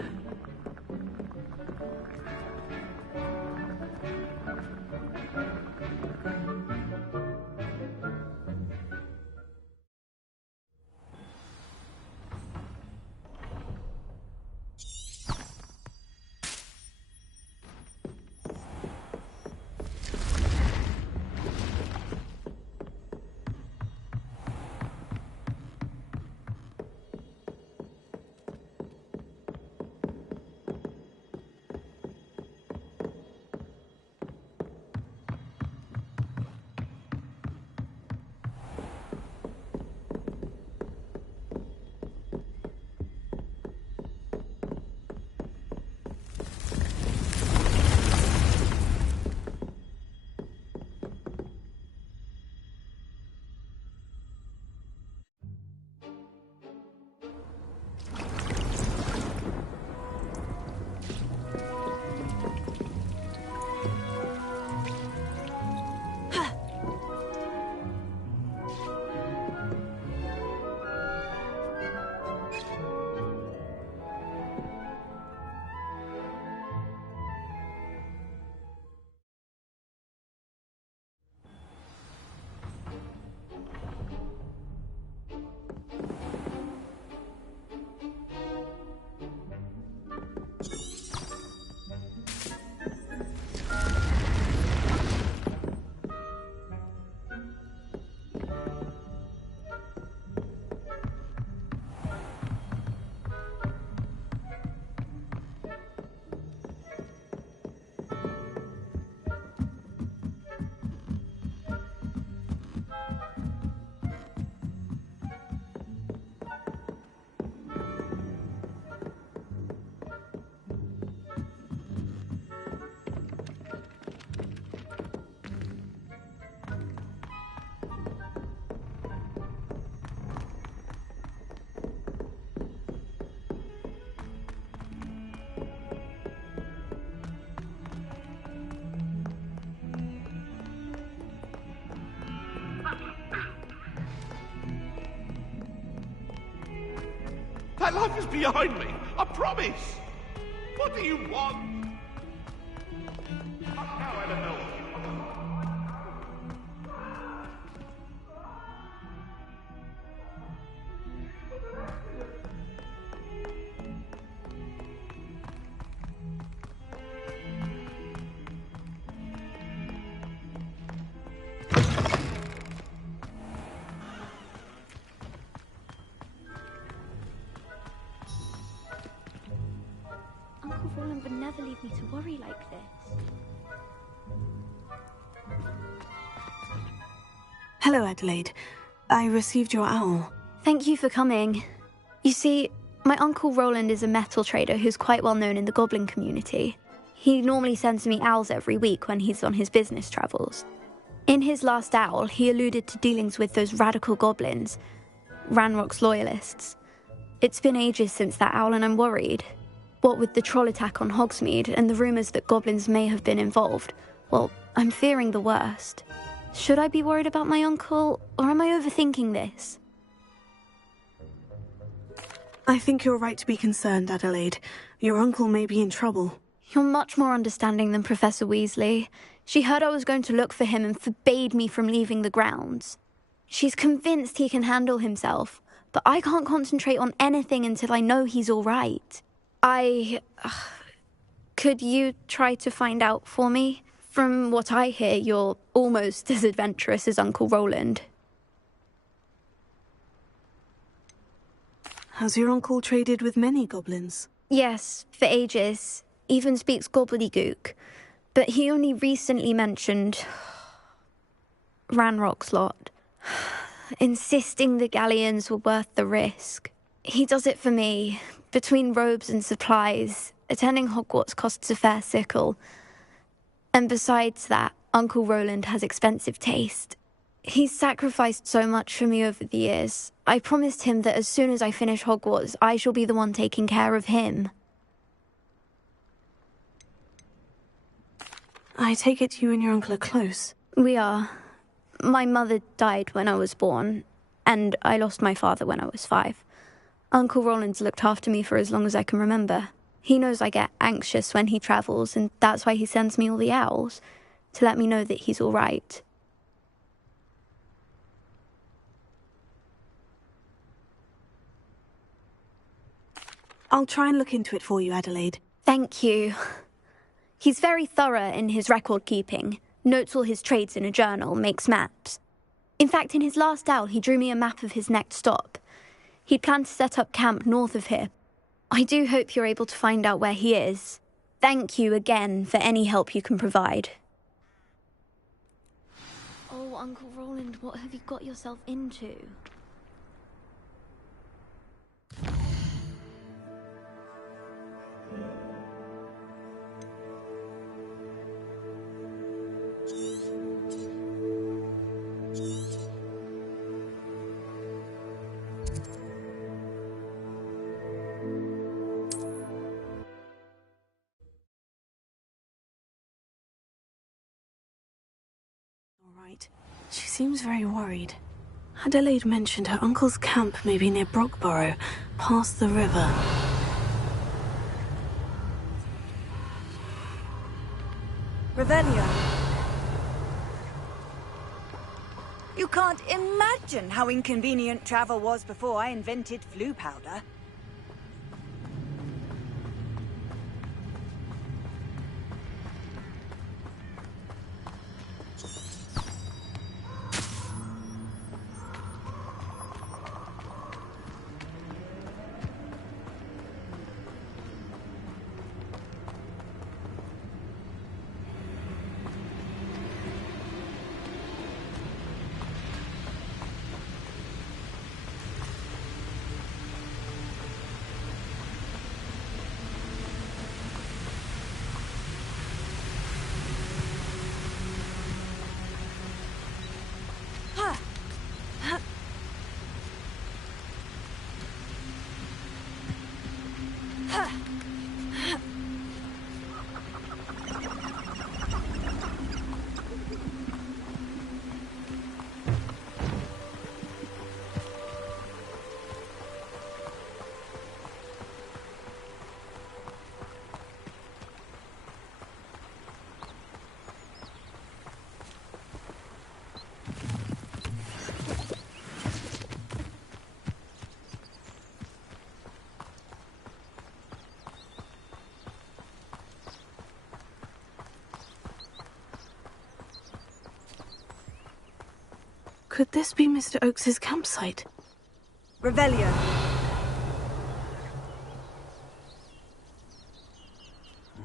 That life is behind me, I promise. What do you want? Now I don't know. Uncle Roland would never leave me to worry like this. Hello, Adelaide. I received your owl. Thank you for coming. You see, my Uncle Roland is a metal trader who's quite well known in the goblin community. He normally sends me owls every week when he's on his business travels. In his last owl, he alluded to dealings with those radical goblins, Ranrock's loyalists. It's been ages since that owl and I'm worried. What with the troll attack on Hogsmeade and the rumours that goblins may have been involved, well, I'm fearing the worst. Should I be worried about my uncle, or am I overthinking this? I think you're right to be concerned, Adelaide. Your uncle may be in trouble. You're much more understanding than Professor Weasley. She heard I was going to look for him and forbade me from leaving the grounds. She's convinced he can handle himself, but I can't concentrate on anything until I know he's all right. Could you try to find out for me? From what I hear, you're almost as adventurous as Uncle Roland. Has your uncle traded with many goblins? Yes, for ages. Even speaks gobbledygook. But he only recently mentioned Ranrock's lot, insisting the galleons were worth the risk. He does it for me. Between robes and supplies, attending Hogwarts costs a fair sickle. And besides that, Uncle Roland has expensive taste. He's sacrificed so much for me over the years. I promised him that as soon as I finish Hogwarts, I shall be the one taking care of him. I take it you and your uncle are close. We are. My mother died when I was born, and I lost my father when I was 5. Uncle Roland's looked after me for as long as I can remember. He knows I get anxious when he travels, and that's why he sends me all the owls, to let me know that he's all right. I'll try and look into it for you, Adelaide. Thank you. He's very thorough in his record keeping, notes all his trades in a journal, makes maps. In fact, in his last owl, he drew me a map of his next stop. He'd planned to set up camp north of here. I do hope you're able to find out where he is. Thank you again for any help you can provide. Oh, Uncle Roland, what have you got yourself into? She seems very worried. Adelaide mentioned her uncle's camp may be near Brockborough, past the river. Revelio. You can't imagine how inconvenient travel was before I invented flu powder. Could this be Mr. Oakes's campsite? Revelio.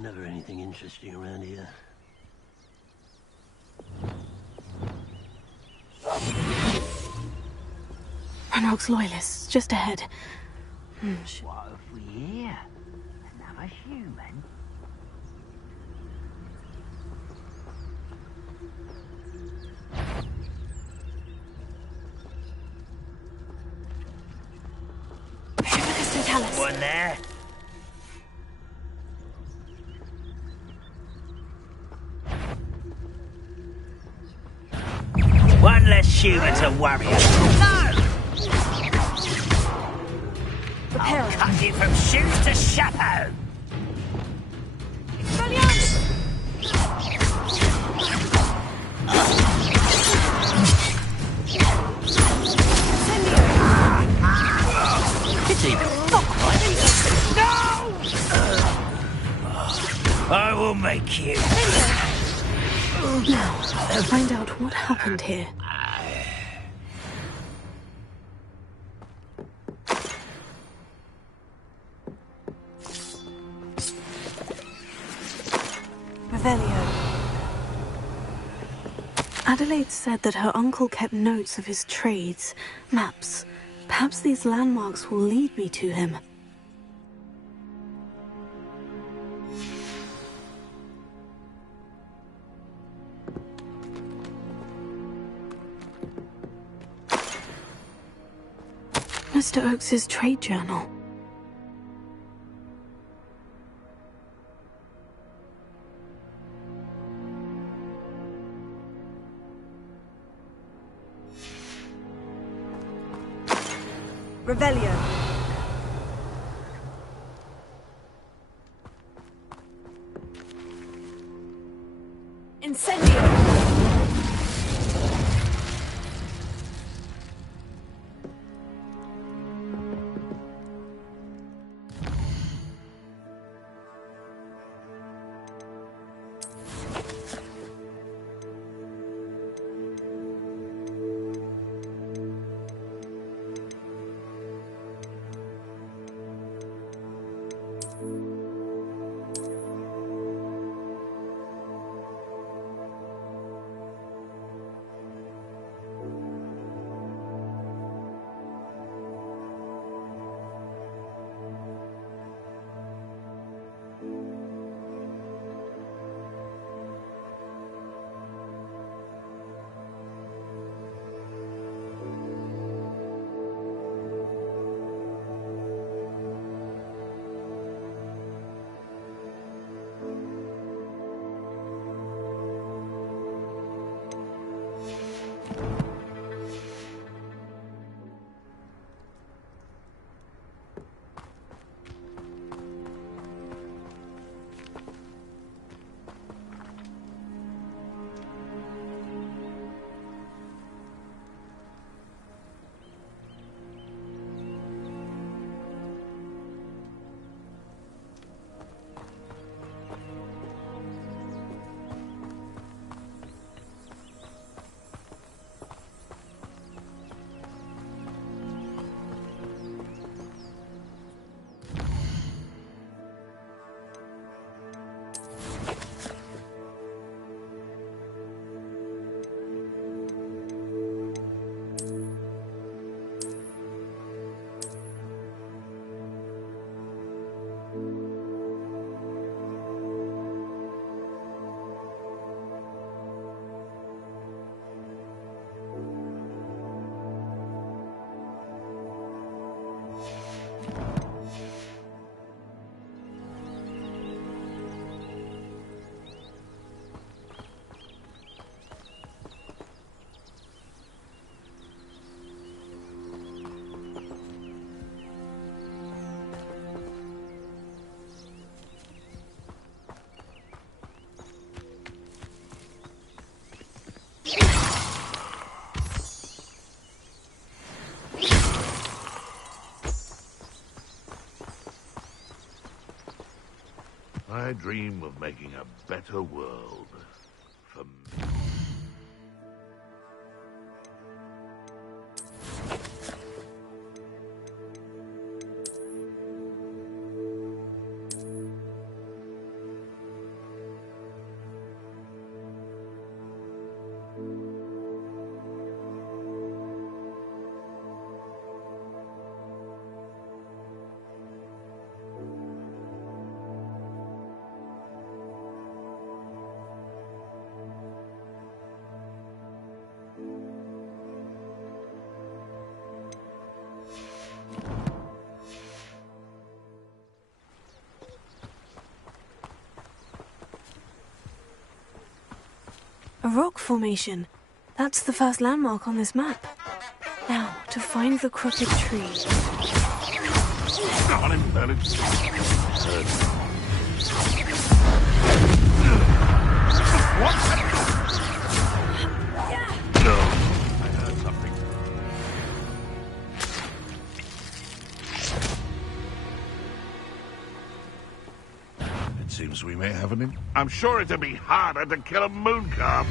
Never anything interesting around here. Ranrock's loyalists, just ahead. What have we here? Another human? One there. One less human to worry about. No! I'll cut you from shoes to chapeau. It's even No! I will make you. Now, to find out what happened here. Revelio. Adelaide said that her uncle kept notes of his trades, maps. Perhaps these landmarks will lead me to him. Mr. Oakes's trade journal. Revelio. Incendio! I dream of making a better world for me. A rock formation. That's the first landmark on this map. Now, to find the crooked tree. On him, Bernard. What? No, I heard something. It seems we may have an. I'm sure it'd be harder to kill a moon calf.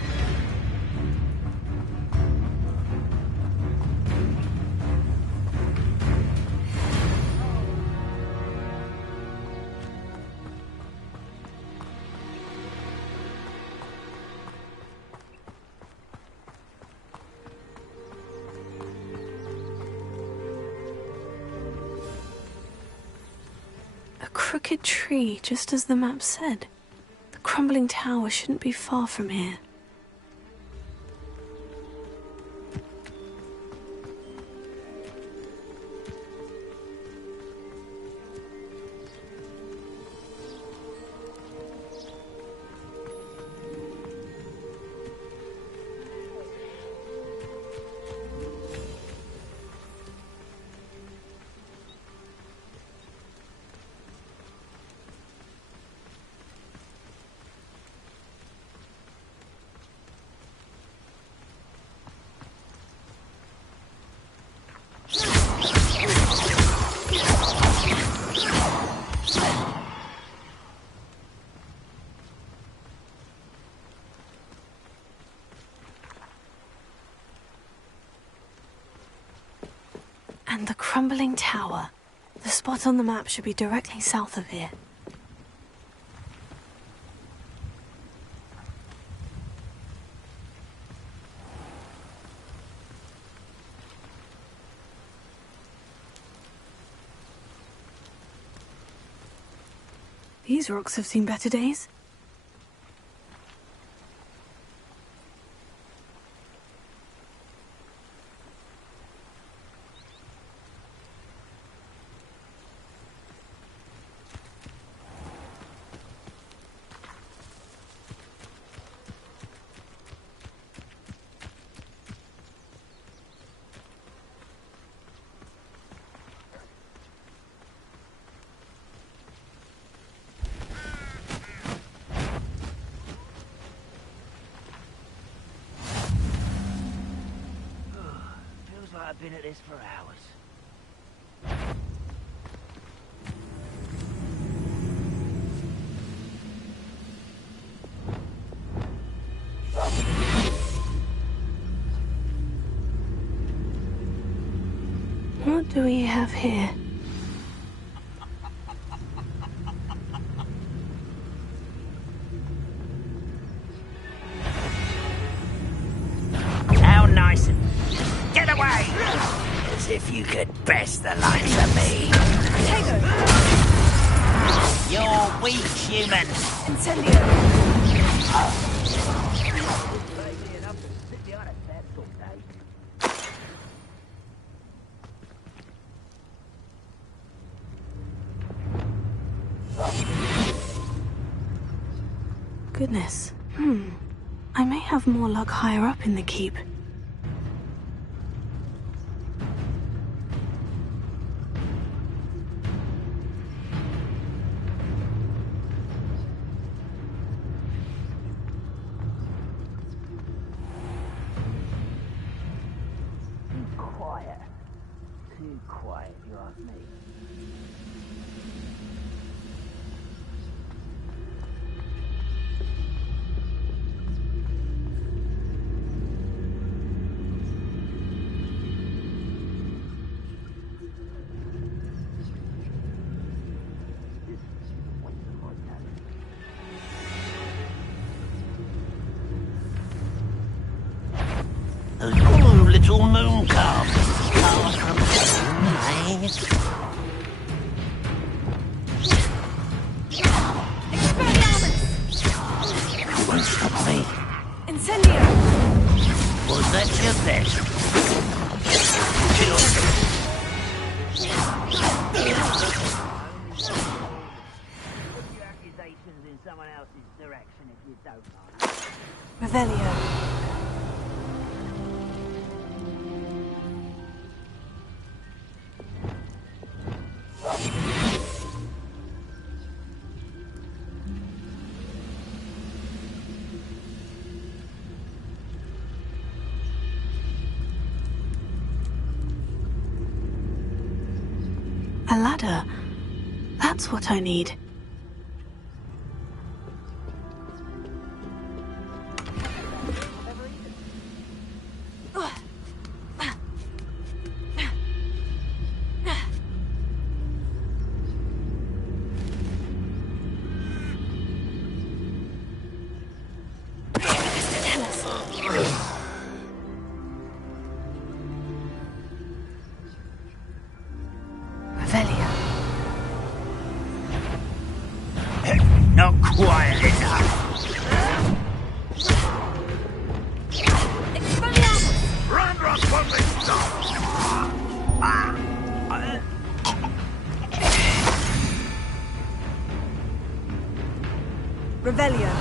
Crooked tree, just as the map said. The crumbling tower shouldn't be far from here. And the crumbling tower. The spot on the map should be directly south of here. These rocks have seen better days. I've been at this for hours. What do we have here? How nice and... Get away! As if you could best the likes of me. You're weak, human. Incendio. Goodness. I may have more luck higher up in the keep. Too quiet, you ask me. A cool little moon calf. Far from home, eh? You won't stop me. Incendio! Was that your best? Put your accusations in someone else's direction if you don't mind. Revelio. A ladder. That's what I need. Not quiet enough. Run, run, Revelio.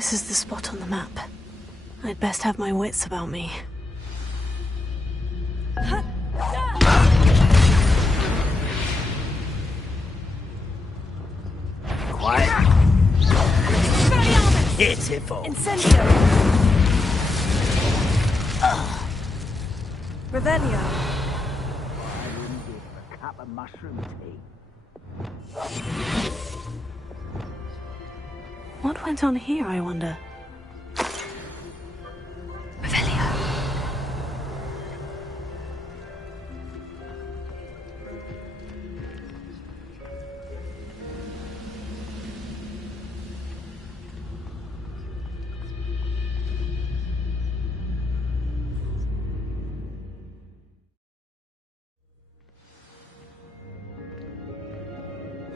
This is the spot on the map. I'd best have my wits about me. Quiet. Pitiful. Incendio. Revelio. A cup of mushroom tea. What went on here, I wonder?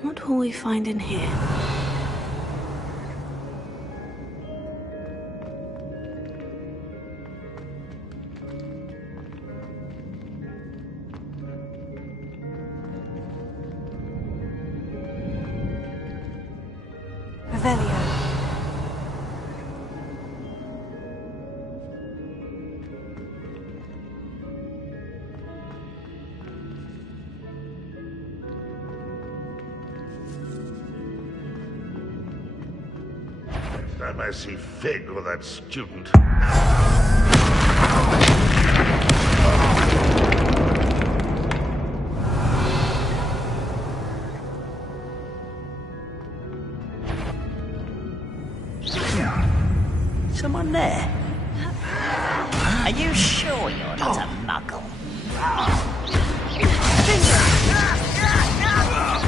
What will we find in here? Revelio. Next time I see Fig or that student. Someone there? Are you sure you're not a muggle?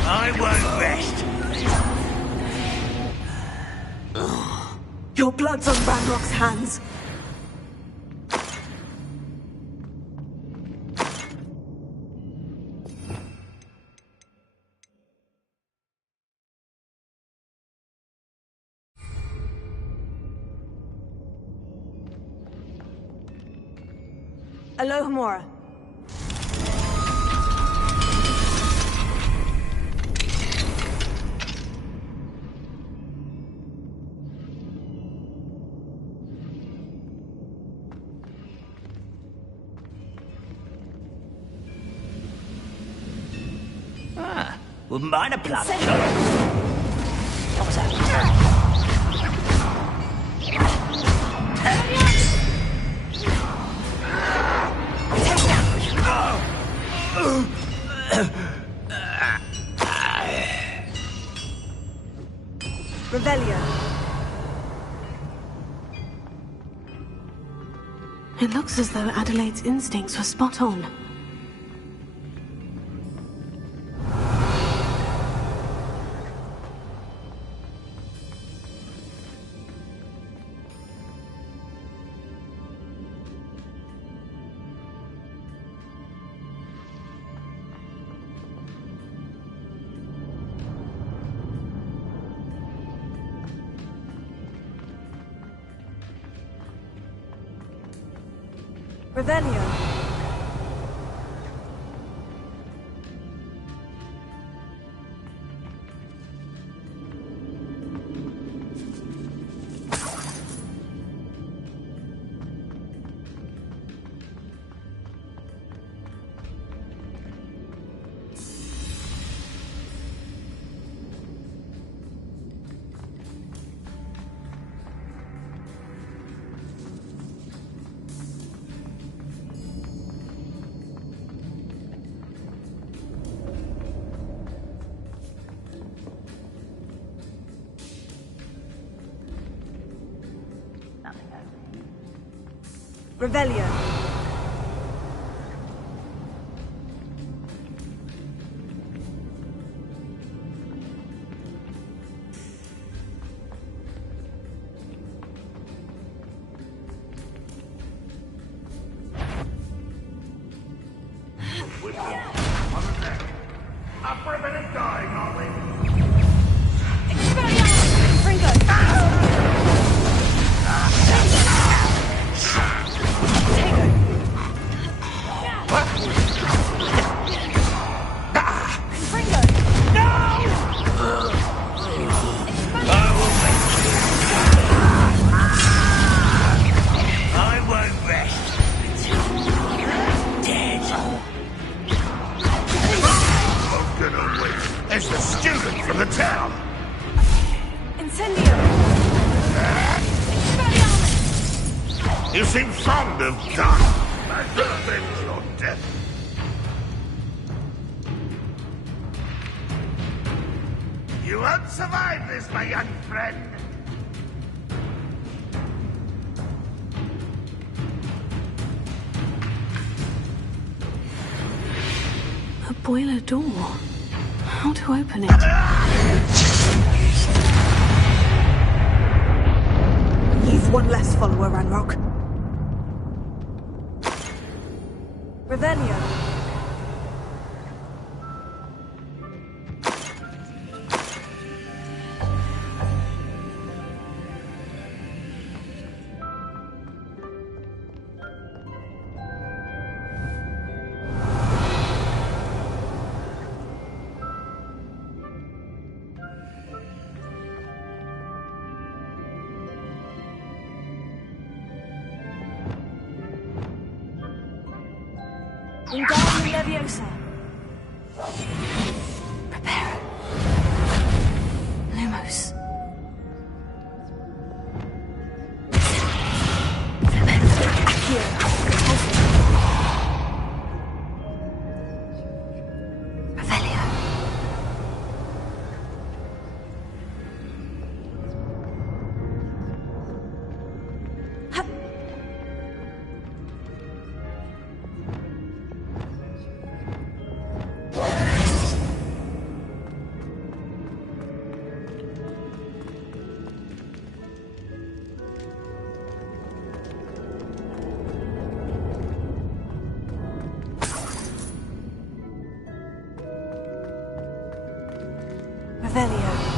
I won't rest. Your blood's on Ranrock's hands. Alohomora. Wouldn't mind a plum. What's that? Revelio. It looks as though Adelaide's instincts were spot on. Revelio. Revelio. Up for a bit of dying, are we? seem fond of dust. I shall avenge your death. You won't survive this, my young friend. A boiler door. How to open it? You've one less follower, Ranrock. Revelio. Wingardium Leviosa. Prepare. Lumos. Revelio. Revelio.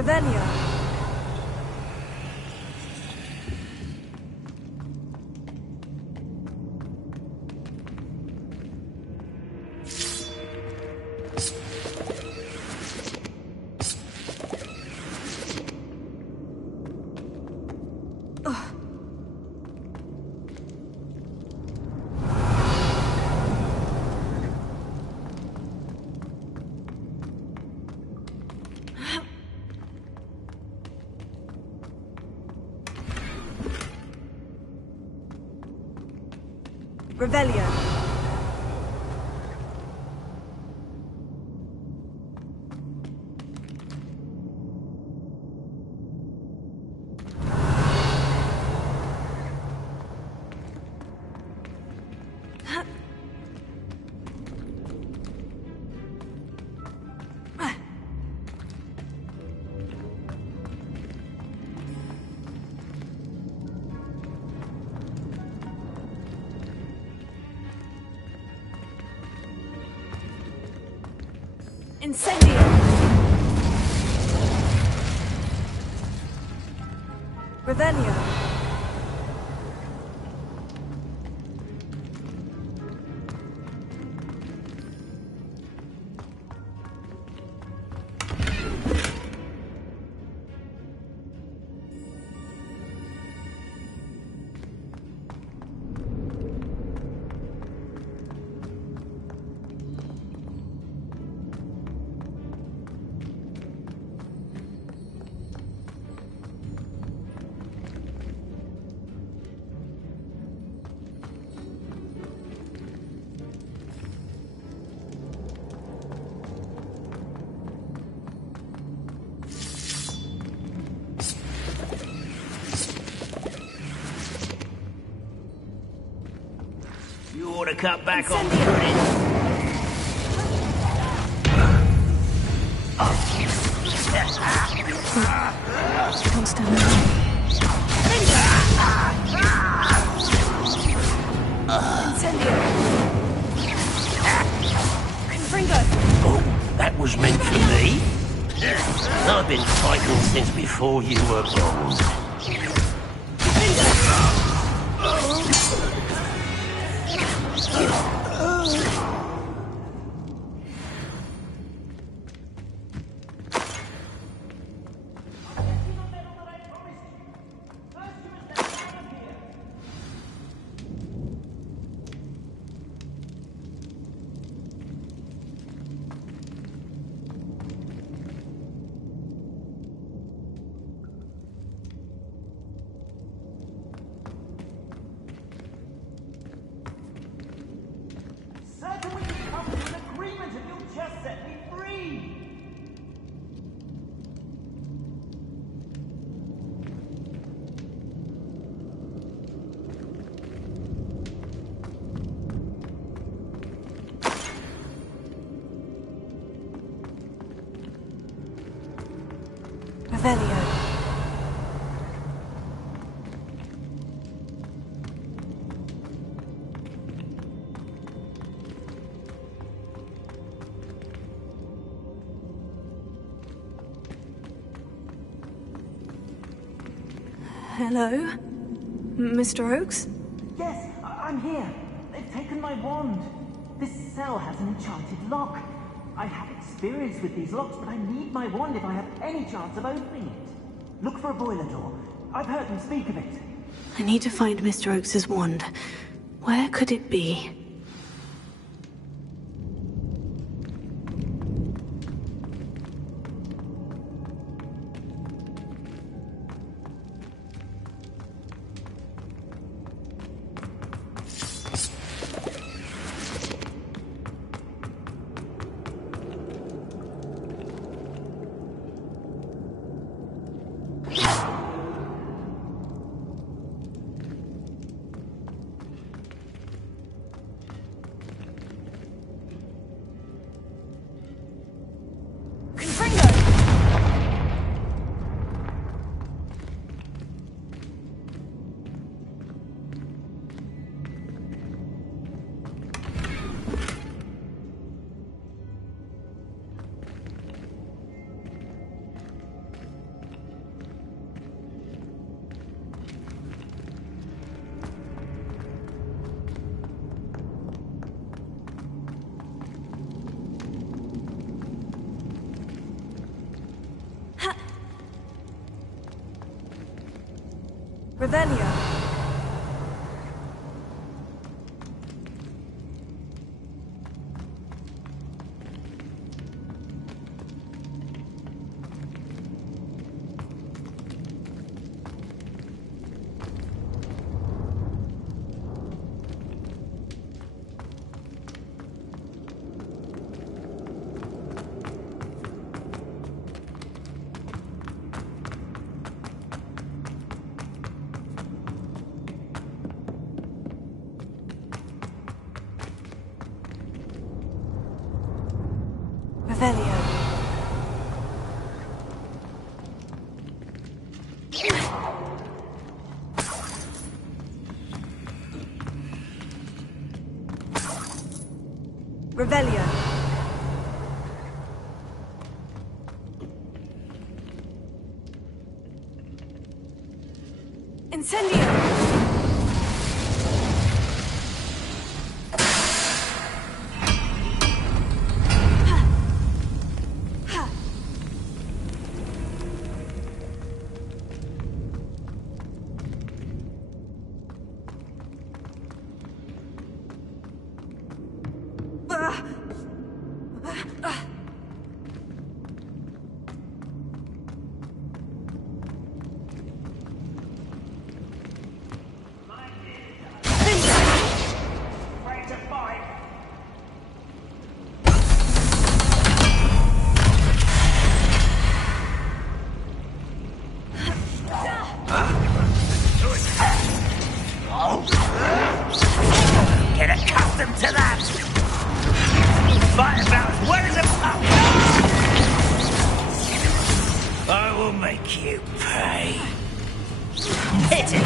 Revelio. Revelio. Incendio! Revelio. to cut back on pudding. Can't stand it. Oh, that was meant for me. I've been fighting since before you were born. Hello? Mr. Oakes? Yes, I'm here. They've taken my wand. This cell has an enchanted lock. I have experience with these locks, but I need my wand if I have any chance of opening it. Look for a boiler door. I've heard them speak of it. I need to find Mr. Oakes' wand. Where could it be? Revelio. Revelio. Incendio. make you pay. Hit it!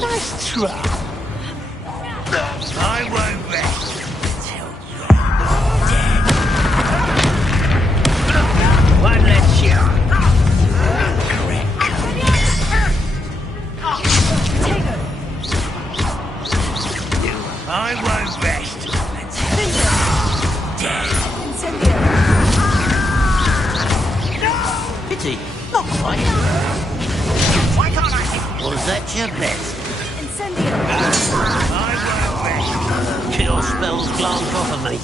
Nice try. I won't rest till you're dead. One less shot. I won't rest until you're dead. Pity, not quite. Why can't I hit? Was that your best? I won't rest. Kill spells glance off of me.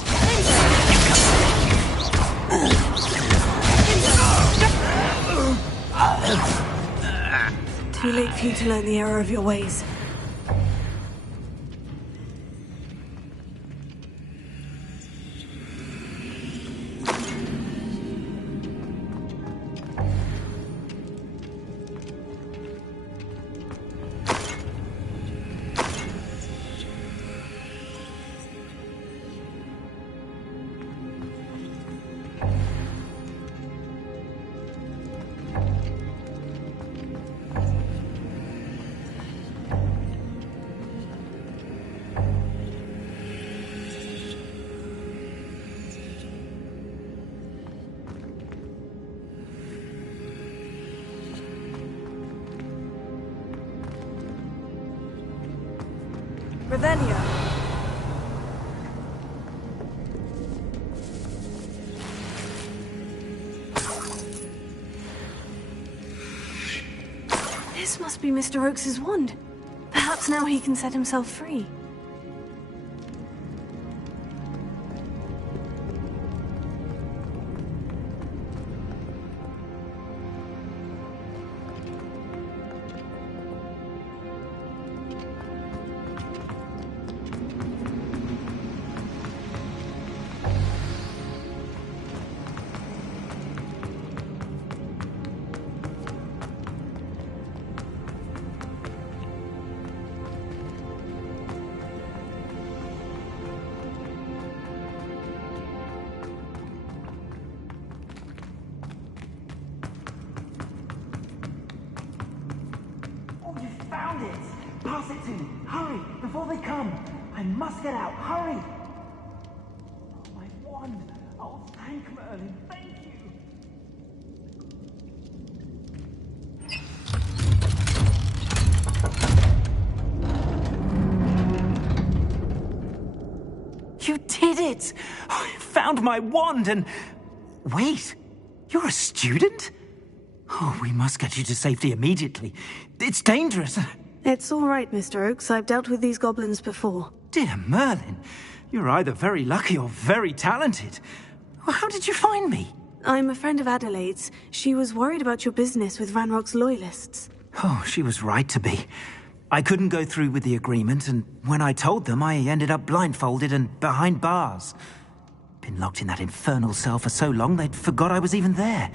Too late for you to learn the error of your ways. Ravenia. This must be Mr. Oakes's wand. Perhaps now he can set himself free. Found it! Pass it to me! Hurry! Before they come! I must get out! Hurry! Oh, my wand! Oh, thank Merlin! Thank you! You did it! I found my wand and... Wait! You're a student? Oh, we must get you to safety immediately. It's dangerous. It's all right, Mr. Oakes. I've dealt with these goblins before. Dear Merlin, you're either very lucky or very talented. Well, how did you find me? I'm a friend of Adelaide's. She was worried about your business with Ranrock's loyalists. Oh, she was right to be. I couldn't go through with the agreement, and when I told them, I ended up blindfolded and behind bars. Been locked in that infernal cell for so long, they'd forgot I was even there.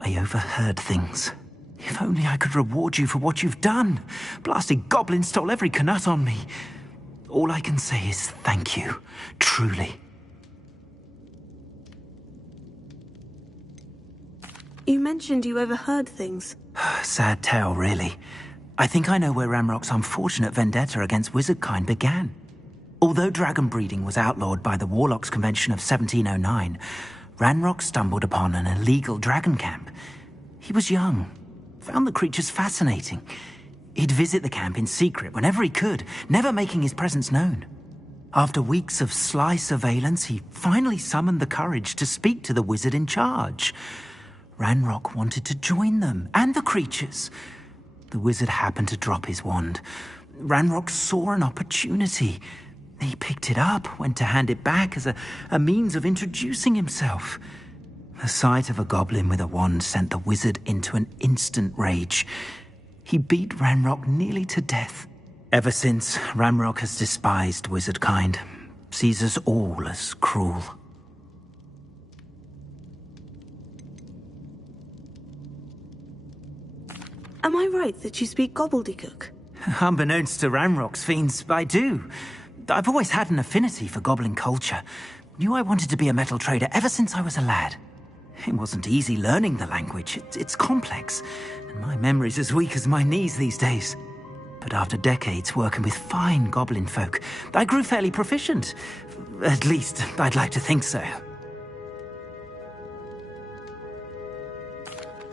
I overheard things. If only I could reward you for what you've done. Blasted goblins stole every Knut on me. All I can say is thank you, truly. You mentioned you overheard things. Sad tale, really. I think I know where Ranrock's unfortunate vendetta against wizardkind began. Although dragon breeding was outlawed by the Warlocks Convention of 1709, Ranrock stumbled upon an illegal dragon camp. He was young, found the creatures fascinating. He'd visit the camp in secret whenever he could, never making his presence known. After weeks of sly surveillance, he finally summoned the courage to speak to the wizard in charge. Ranrock wanted to join them, and the creatures. The wizard happened to drop his wand. Ranrock saw an opportunity. He picked it up, went to hand it back as a means of introducing himself. The sight of a goblin with a wand sent the wizard into an instant rage. He beat Ranrock nearly to death. Ever since, Ranrock has despised wizardkind, sees us all as cruel. Am I right that you speak gobbledygook? Unbeknownst to Ranrock's fiends, I do. I've always had an affinity for goblin culture. Knew I wanted to be a metal trader ever since I was a lad. It wasn't easy learning the language. It's complex, and my memory's as weak as my knees these days. But after decades working with fine goblin folk, I grew fairly proficient. At least, I'd like to think so.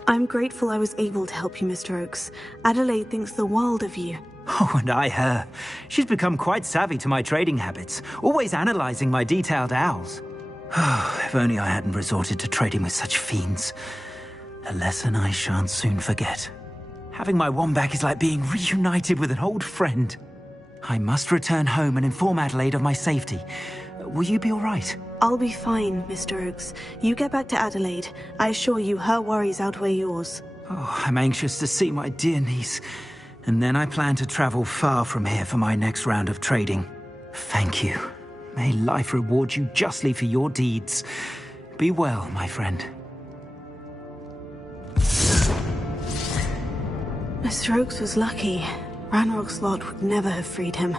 I'm grateful I was able to help you, Mr. Oakes. Adelaide thinks the world of you. Oh, and I her. She's become quite savvy to my trading habits, always analysing my detailed owls. If only I hadn't resorted to trading with such fiends. A lesson I shan't soon forget. Having my wand back is like being reunited with an old friend. I must return home and inform Adelaide of my safety. Will you be all right? I'll be fine, Mr. Oakes. You get back to Adelaide. I assure you her worries outweigh yours. Oh, I'm anxious to see my dear niece. And then I plan to travel far from here for my next round of trading. Thank you. May life reward you justly for your deeds. Be well, my friend. Mr. Oakes was lucky. Ranrock's lot would never have freed him.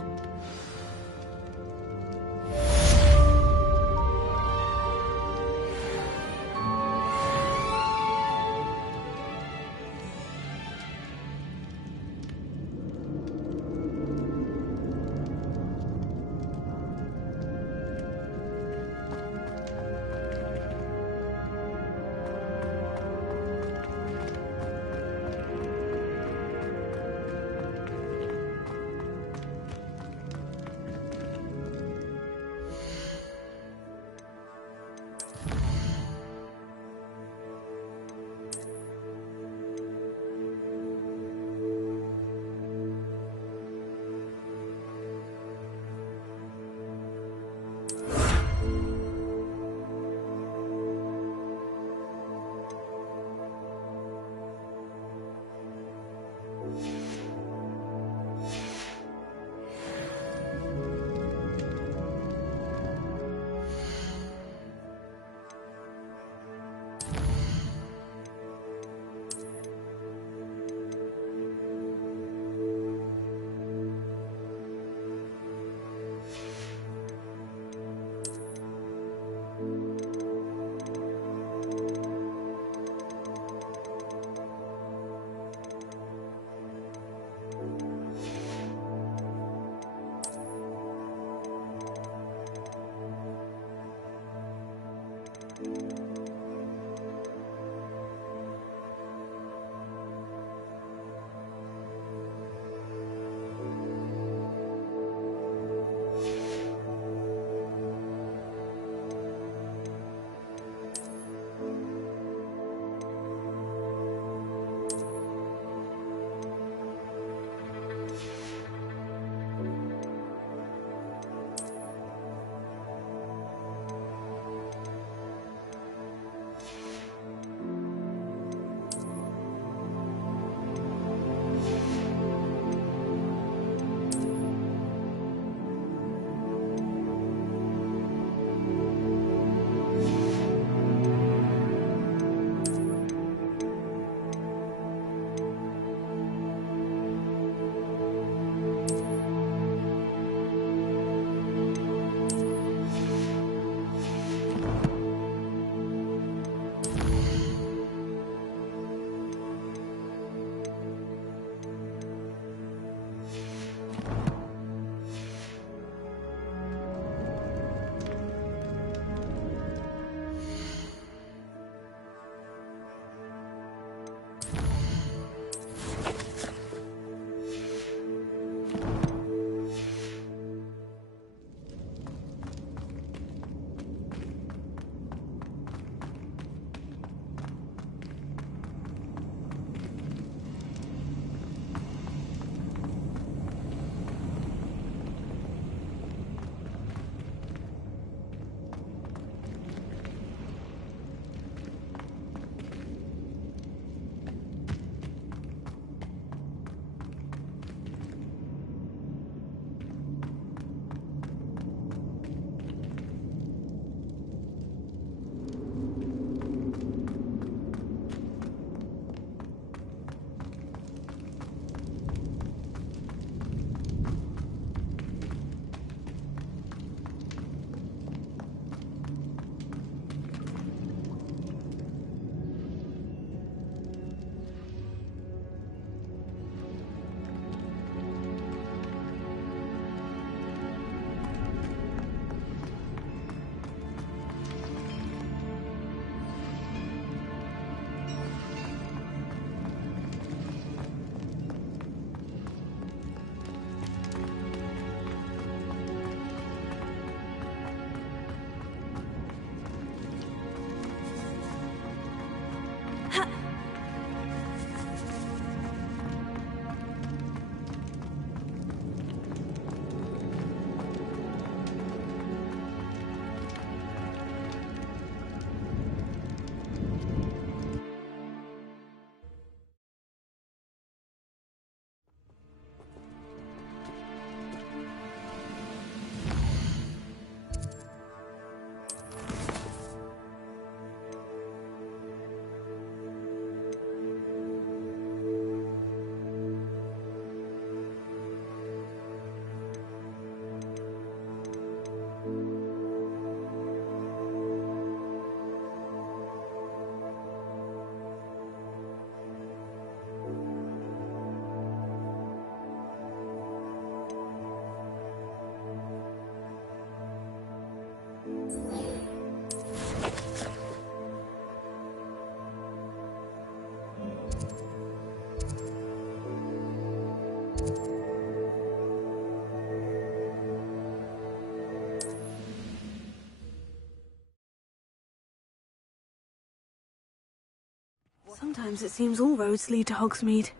Sometimes it seems all roads lead to Hogsmeade.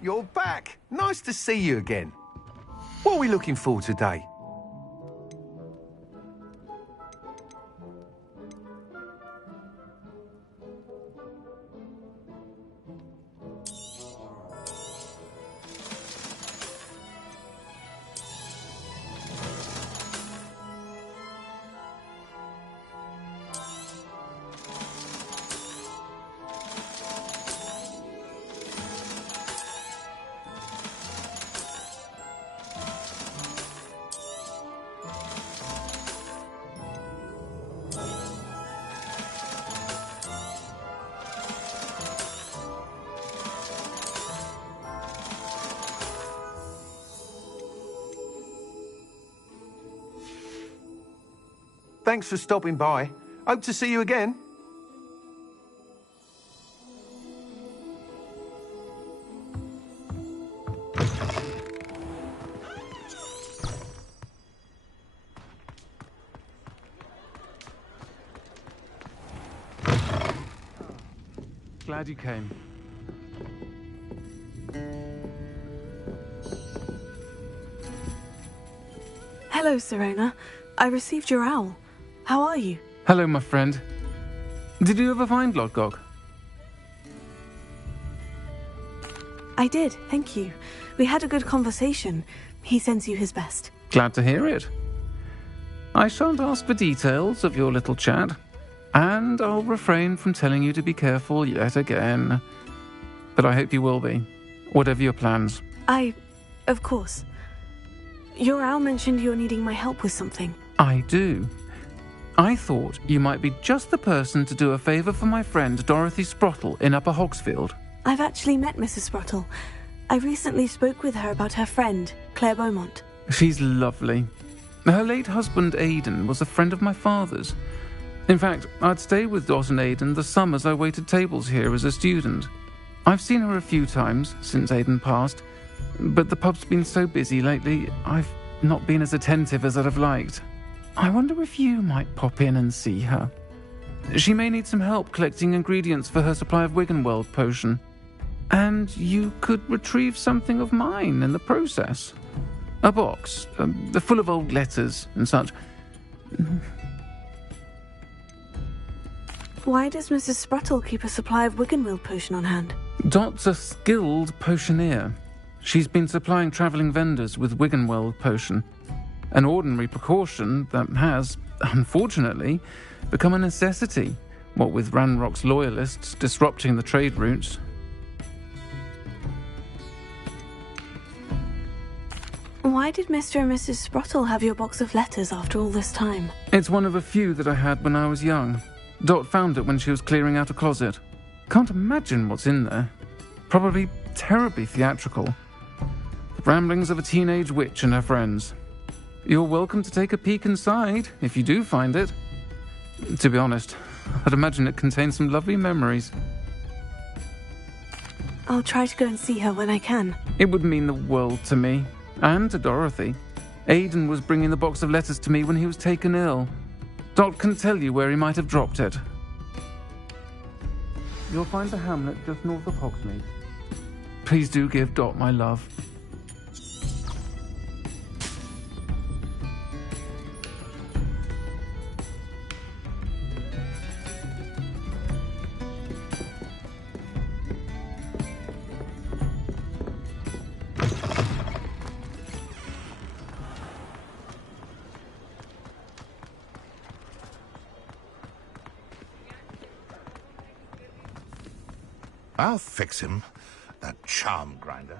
You're back. Nice to see you again. What are we looking for today? Thanks for stopping by. Hope to see you again. Glad you came. Hello, Serona. I received your owl. How are you? Hello, my friend. Did you ever find Lodgok? I did, thank you. We had a good conversation. He sends you his best. Glad to hear it. I shan't ask for details of your little chat, and I'll refrain from telling you to be careful yet again. But I hope you will be, whatever your plans. Of course. Your owl mentioned you're needing my help with something. I do. I thought you might be just the person to do a favour for my friend Dorothy Sprottle in Upper Hogsfield. I've actually met Mrs. Sprottle. I recently spoke with her about her friend, Claire Beaumont. She's lovely. Her late husband Aidan was a friend of my father's. In fact, I'd stayed with Dot and Aidan the summers I waited tables here as a student. I've seen her a few times since Aidan passed, but the pub's been so busy lately, I've not been as attentive as I'd have liked. I wonder if you might pop in and see her. She may need some help collecting ingredients for her supply of Wiggenweld potion. And you could retrieve something of mine in the process. A box, full of old letters and such. Why does Mrs. Sprottle keep a supply of Wiggenweld potion on hand? Dot's a skilled potioneer. She's been supplying travelling vendors with Wiggenweld potion. An ordinary precaution that has, unfortunately, become a necessity, what with Ranrock's loyalists disrupting the trade routes. Why did Mr. and Mrs. Sprottle have your box of letters after all this time? It's one of a few that I had when I was young. Dot found it when she was clearing out a closet. Can't imagine what's in there. Probably terribly theatrical. The ramblings of a teenage witch and her friends. You're welcome to take a peek inside, if you do find it. To be honest, I'd imagine it contains some lovely memories. I'll try to go and see her when I can. It would mean the world to me, and to Dorothy. Aidan was bringing the box of letters to me when he was taken ill. Dot can tell you where he might have dropped it. You'll find the hamlet just north of Hogsmeade. Please do give Dot my love. I'll fix him, that charm grinder.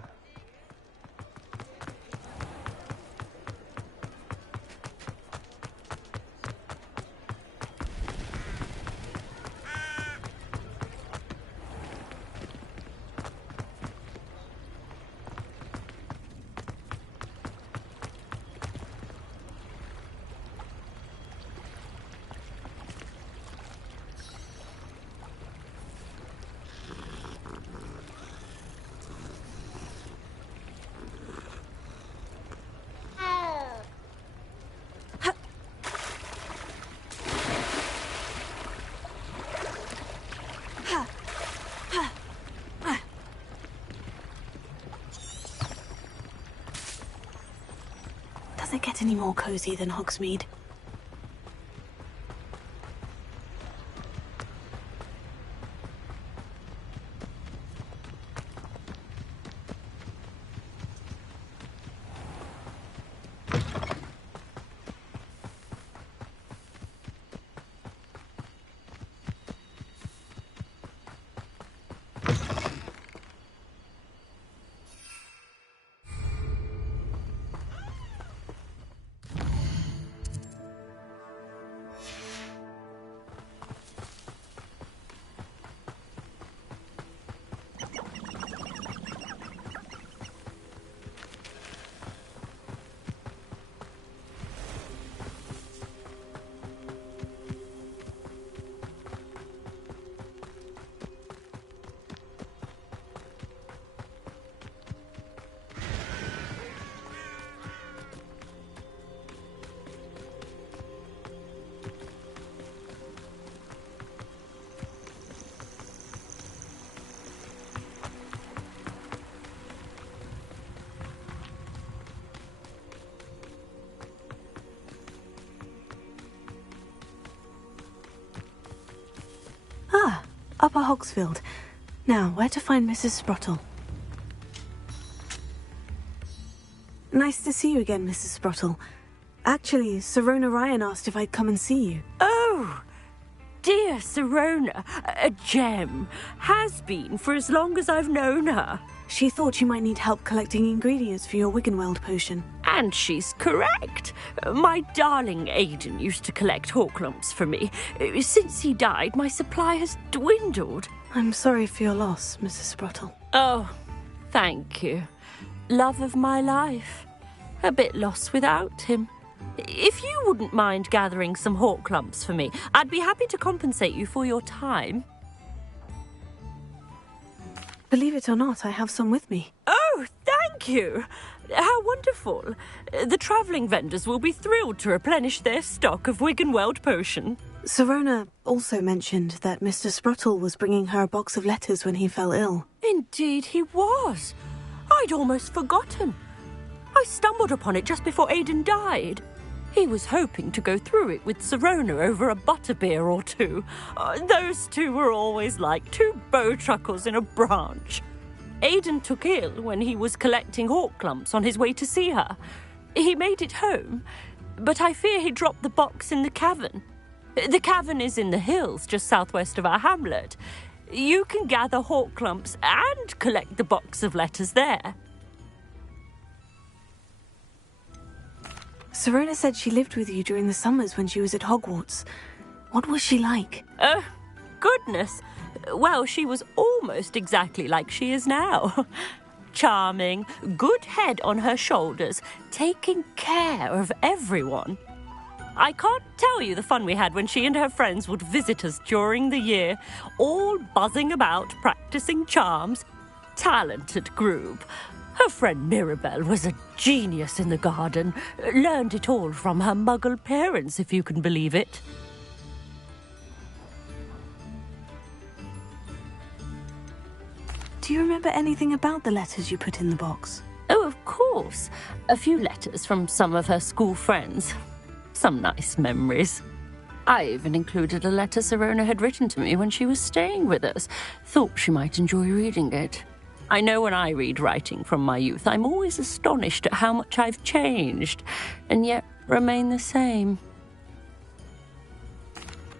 get any more cozy than Hogsmeade. Ah, Upper Hogsfield. Now, where to find Mrs. Sprottle? Nice to see you again, Mrs. Sprottle. Actually, Sirona Ryan asked if I'd come and see you. Oh, dear Sirona, a gem. Has been for as long as I've known her. She thought you might need help collecting ingredients for your Wiggenweld potion. And she's correct. My darling Aidan used to collect Horklumps for me. Since he died, my supply has dwindled. I'm sorry for your loss, Mrs. Sprottle. Oh, thank you. Love of my life. A bit lost without him. If you wouldn't mind gathering some Horklumps for me, I'd be happy to compensate you for your time. Believe it or not, I have some with me. Oh, thank you. How wonderful. The travelling vendors will be thrilled to replenish their stock of Wiggenweld potion. Sirona also mentioned that Mr. Sprottle was bringing her a box of letters when he fell ill. Indeed he was. I'd almost forgotten. I stumbled upon it just before Aidan died. He was hoping to go through it with Sirona over a butterbeer or two. Those two were always like two bowtruckles in a branch. Aidan took ill when he was collecting Horklumps on his way to see her. He made it home, but I fear he dropped the box in the cavern. The cavern is in the hills just southwest of our hamlet. You can gather Horklumps and collect the box of letters there. Sirona said she lived with you during the summers when she was at Hogwarts. What was she like? Goodness. Well, she was almost exactly like she is now. Charming, good head on her shoulders, taking care of everyone. I can't tell you the fun we had when she and her friends would visit us during the year, all buzzing about, practicing charms. Talented group. Her friend Mirabelle was a genius in the garden. Learned it all from her muggle parents, if you can believe it. Do you remember anything about the letters you put in the box? Oh, of course. A few letters from some of her school friends. Some nice memories. I even included a letter Sirona had written to me when she was staying with us. Thought she might enjoy reading it. I know when I read writing from my youth, I'm always astonished at how much I've changed, and yet remain the same.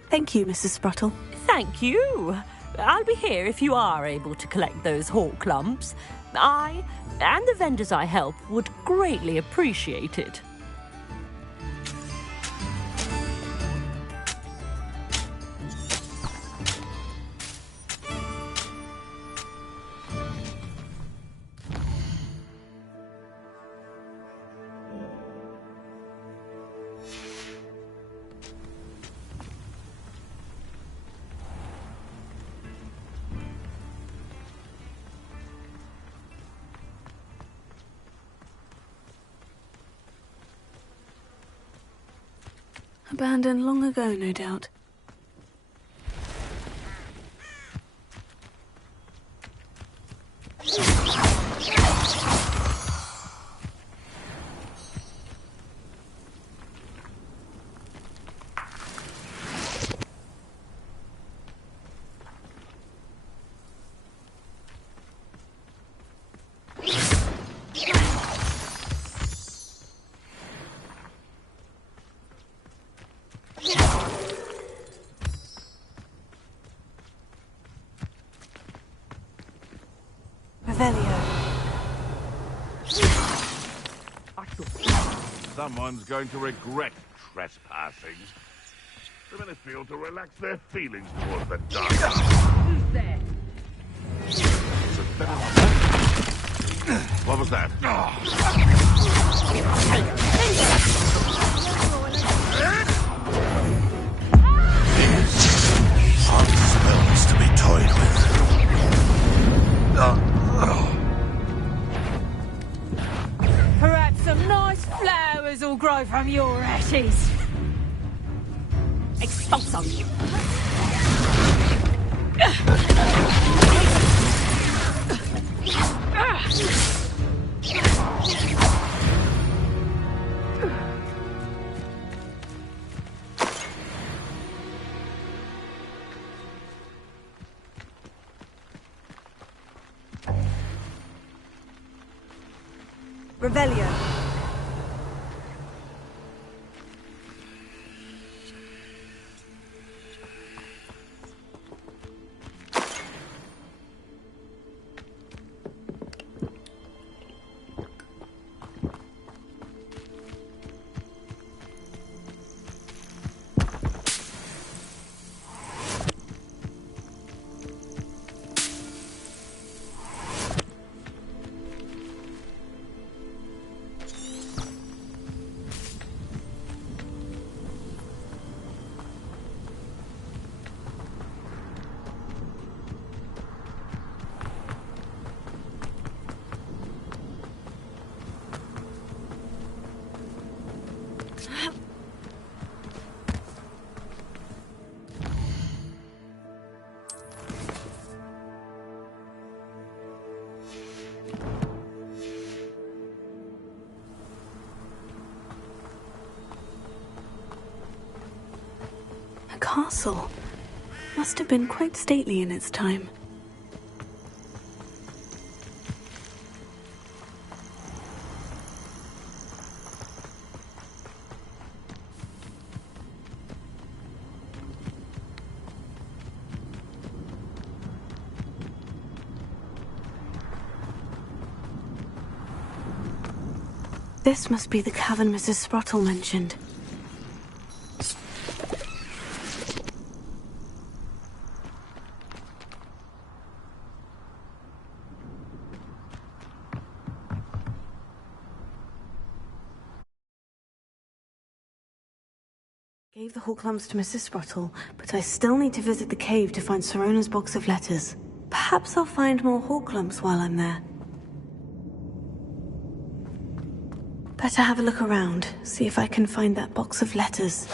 Thank you, Mrs. Sprottle. Thank you. I'll be here if you are able to collect those Horklumps. I, and the vendors I help, would greatly appreciate it. Abandoned long ago, no doubt. Revelio. Someone's going to regret trespassing. The Ministry ought to relax their feelings towards the dark. Who's there? What was that? Fun spells to be toyed with. Perhaps some nice flowers will grow from your ashes. Expulso. Revelio. A castle. Must have been quite stately in its time. This must be the cavern Mrs. Sprottle mentioned. Gave the Hawklumps to Mrs. Sprottle, but I still need to visit the cave to find Sirona's box of letters. Perhaps I'll find more Hawklumps while I'm there. Better have a look around, see if I can find that box of letters.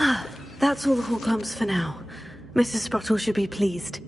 Ah, that's all the Hawklumps for now. Mrs. Sprottle should be pleased.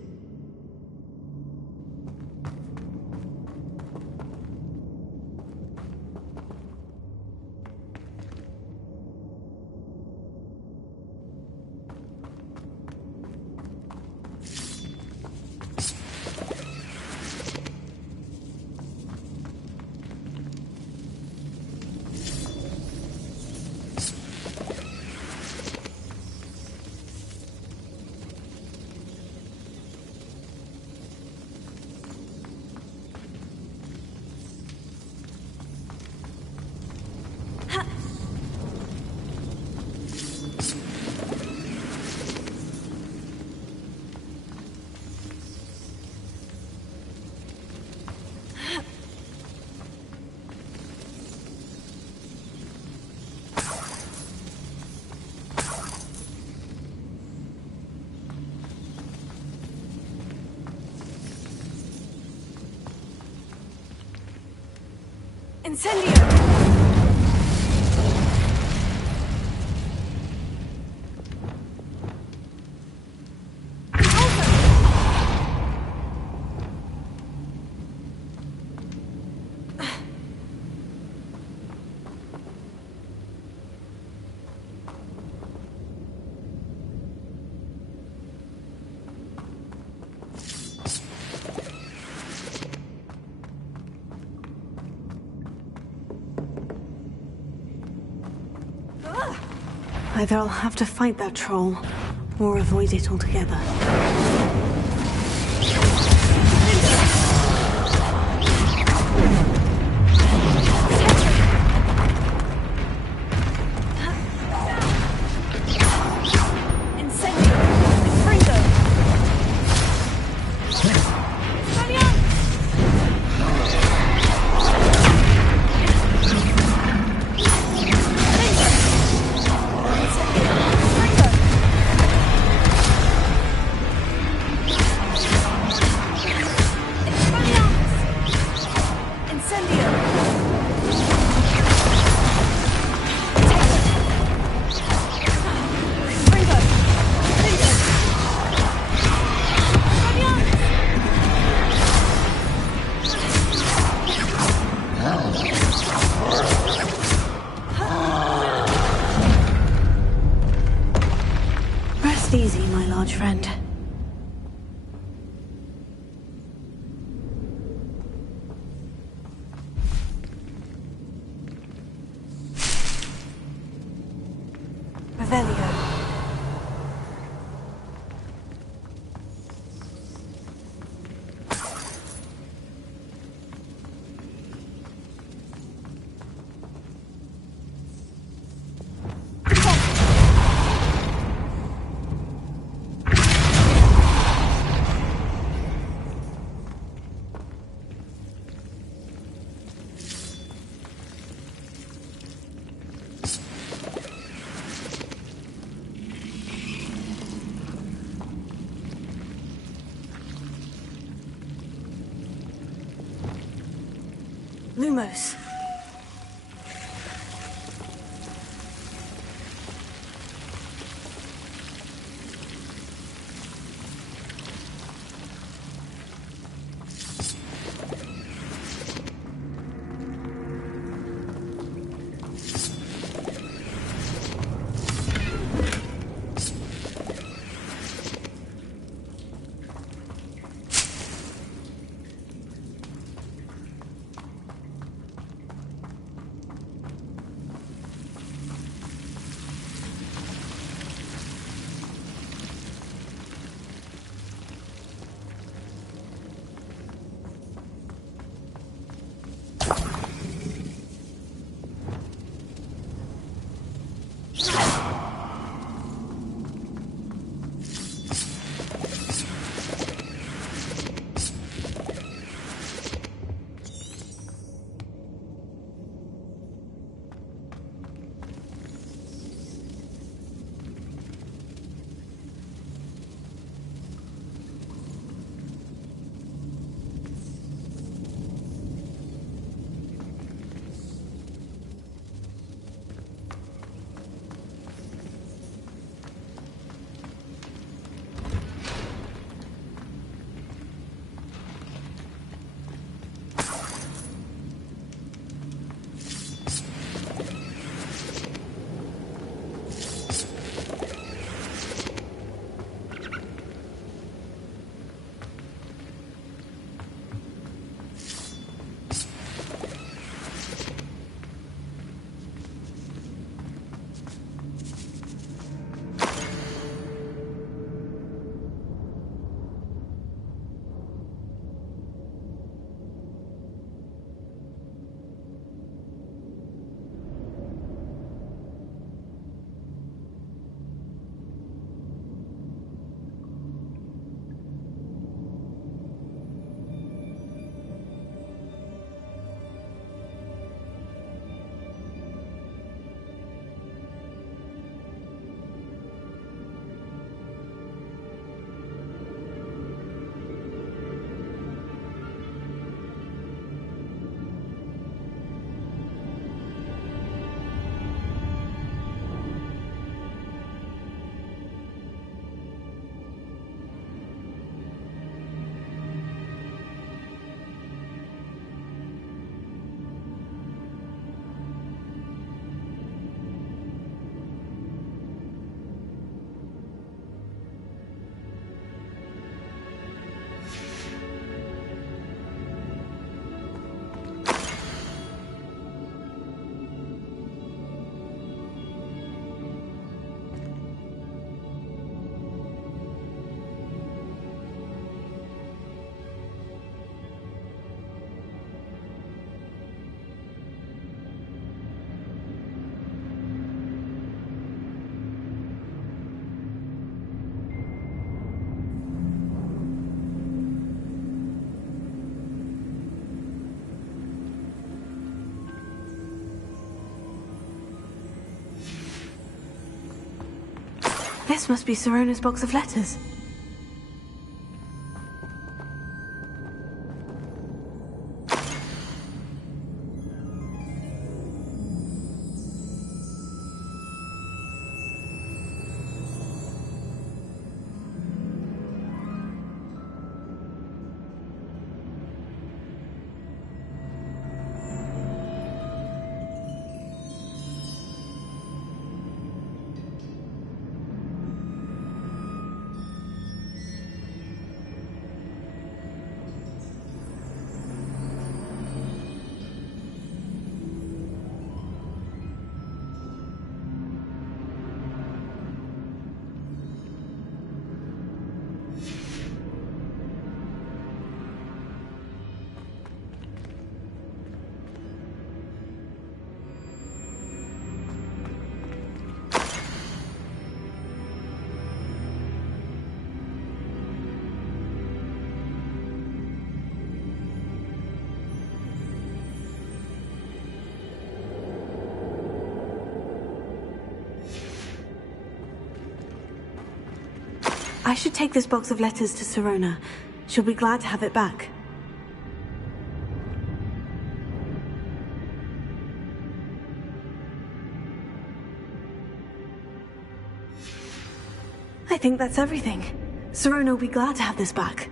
Incendio! Either I'll have to fight that troll, or avoid it altogether. Rest easy, my large friend. Revelio. Lumos. This must be Sirona's box of letters. I should take this box of letters to Sirona. She'll be glad to have it back. I think that's everything. Sirona will be glad to have this back.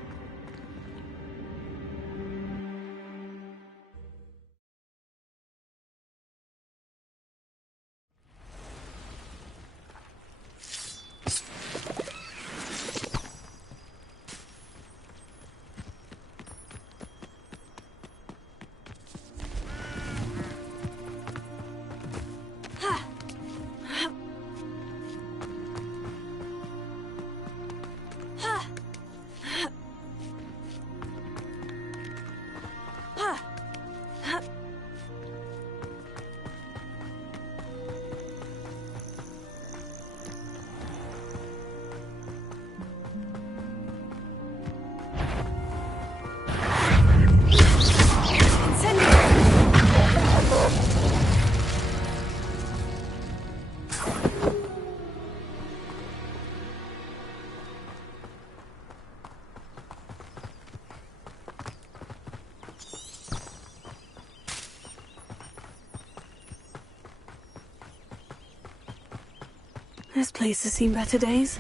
This place has seen better days.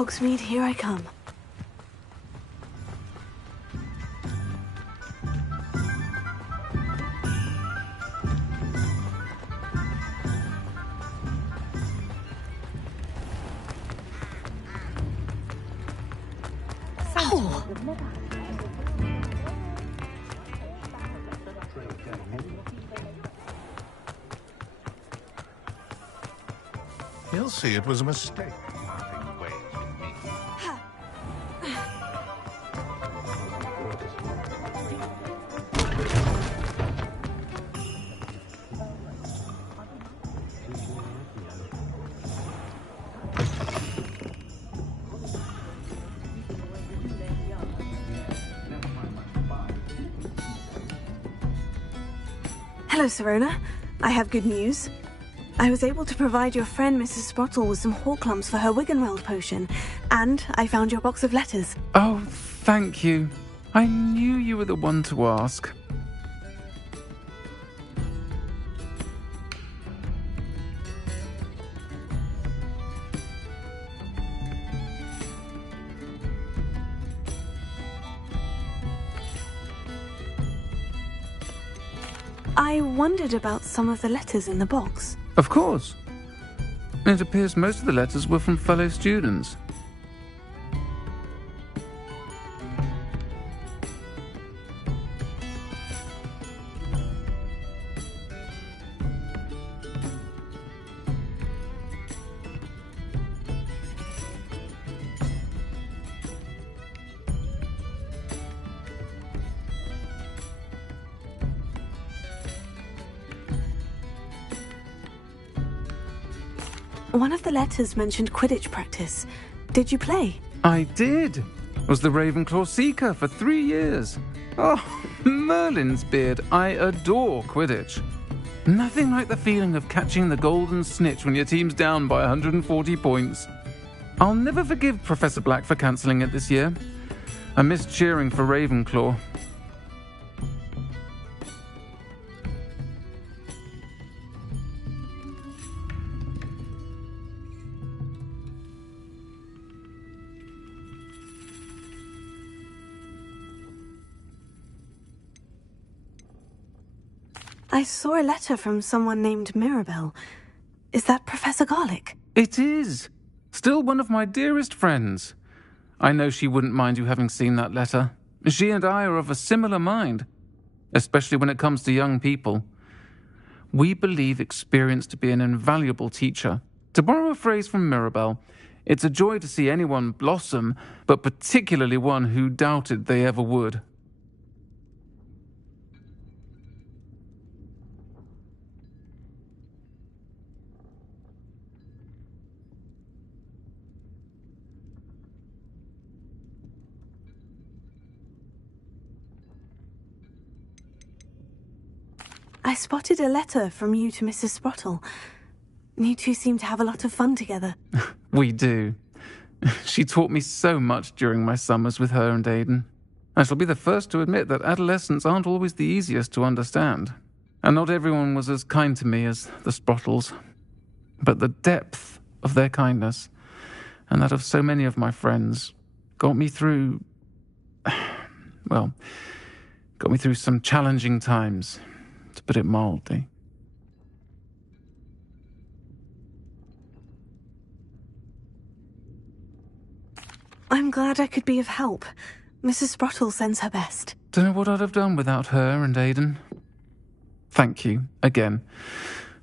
Hogsmeade, here I come. He'll see it was a mistake. Hello, Sirona. I have good news. I was able to provide your friend Mrs. Sprottle with some Horklums for her Wiggenweld potion, and I found your box of letters. Oh, thank you. I knew you were the one to ask. I wondered about some of the letters in the box. Of course. It appears most of the letters were from fellow students. One of the letters mentioned Quidditch practice. Did you play? I did. Was the Ravenclaw Seeker for 3 years. Oh, Merlin's beard. I adore Quidditch. Nothing like the feeling of catching the golden snitch when your team's down by 140 points. I'll never forgive Professor Black for cancelling it this year. I missed cheering for Ravenclaw. I saw a letter from someone named Mirabelle. Is that Professor Garlick? It is. Still one of my dearest friends. I know she wouldn't mind you having seen that letter. She and I are of a similar mind, especially when it comes to young people. We believe experience to be an invaluable teacher. To borrow a phrase from Mirabelle, it's a joy to see anyone blossom, but particularly one who doubted they ever would. I spotted a letter from you to Mrs. Sprottle. You two seem to have a lot of fun together. We do. She taught me so much during my summers with her and Aidan. I shall be the first to admit that adolescents aren't always the easiest to understand. And not everyone was as kind to me as the Sprottles. But the depth of their kindness, and that of so many of my friends, got me through... well, got me through some challenging times, to put it mildly. I'm glad I could be of help. Mrs. Sprottle sends her best. Don't know what I'd have done without her and Aidan. Thank you, again,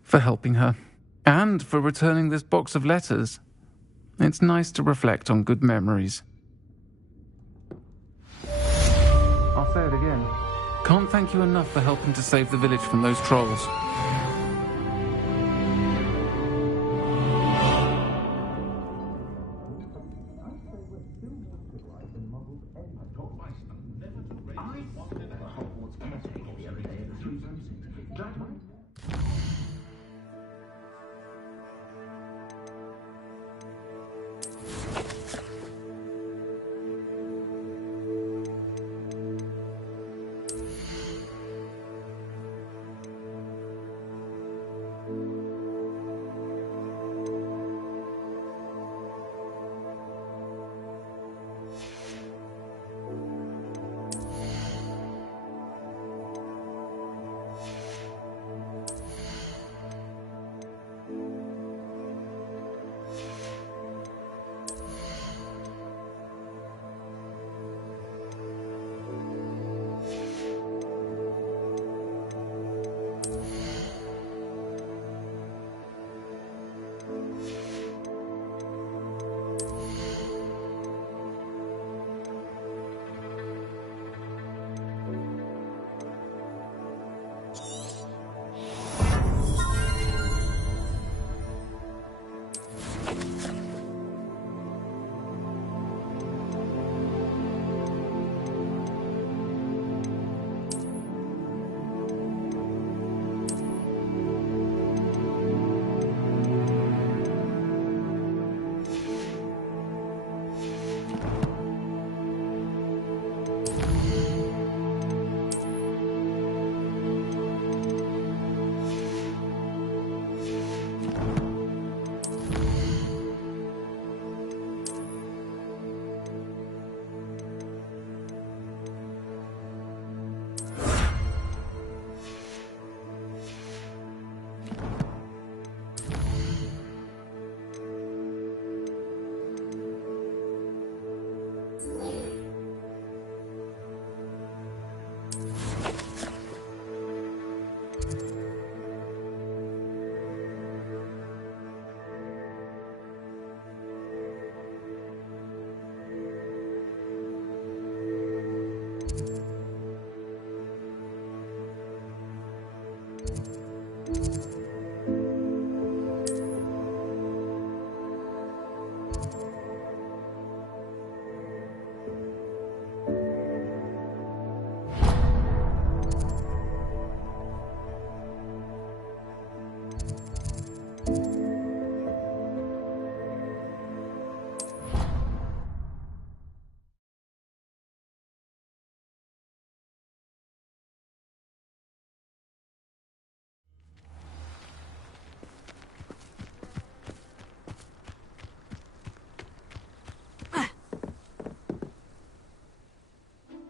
for helping her, and for returning this box of letters. It's nice to reflect on good memories. I'll say it again. Can't thank you enough for helping to save the village from those trolls.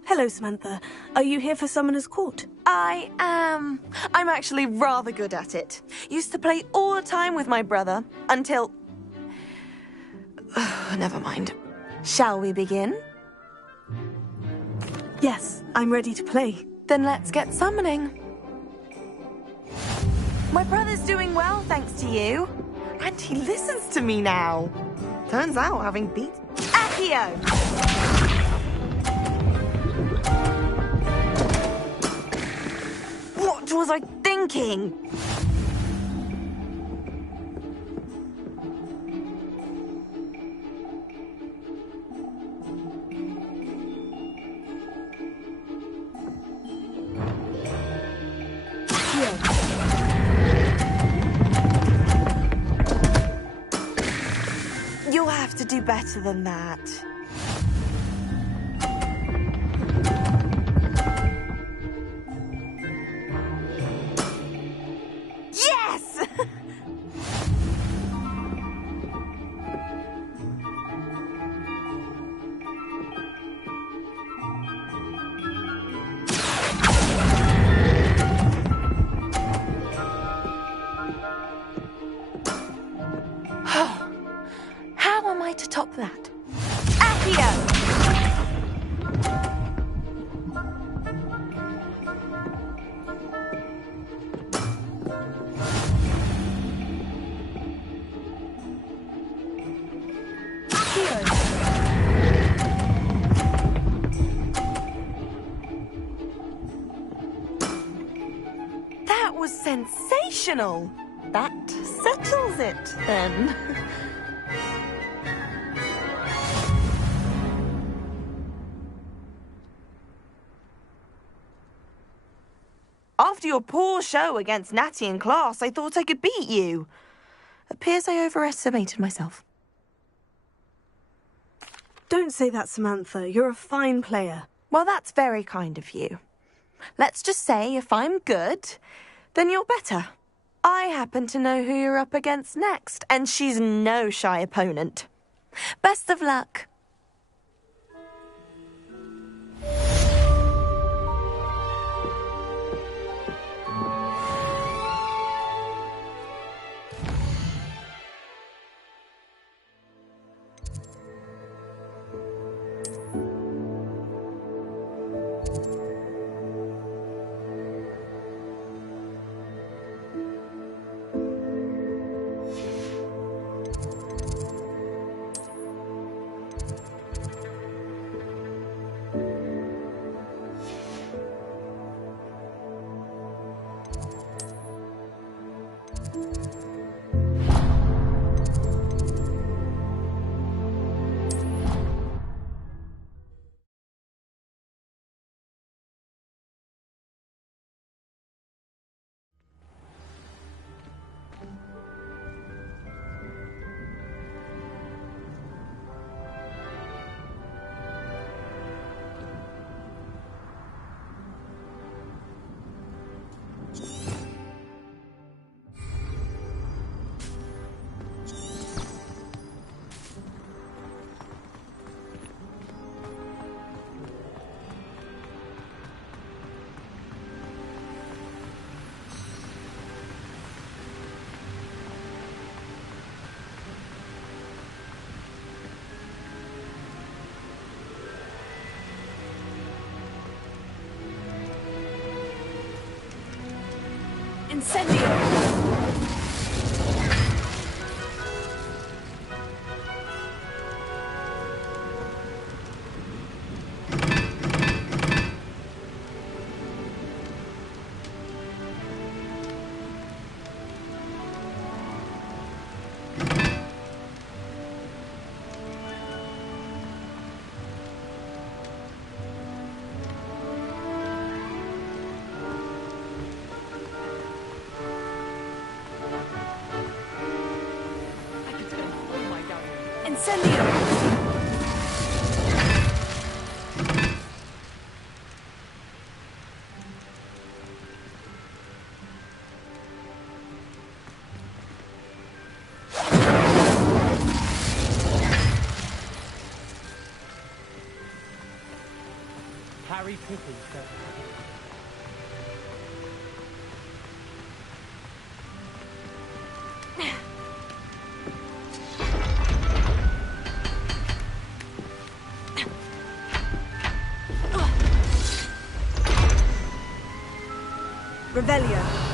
Hello, Samantha. Are you here for Summoner's Court? I am. I'm actually rather good at it. Used to play all the time with my brother until... Never mind. Shall we begin? Yes, I'm ready to play. Then let's get summoning. My brother's doing well, thanks to you. And he listens to me now. Turns out having beat Accio! What was I thinking? You'll have to do better than that. Yes! How am I to top that? Accio! That was sensational. That settles it, then. After your poor show against Natty in class, I thought I could beat you. Appears I overestimated myself. Don't say that, Samantha. You're a fine player. Well, that's very kind of you. Let's just say if I'm good, then you're better. I happen to know who you're up against next, and she's no shy opponent. Best of luck. Incendio! Incendio! Harry Pippins. Revelio.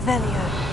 Revelio.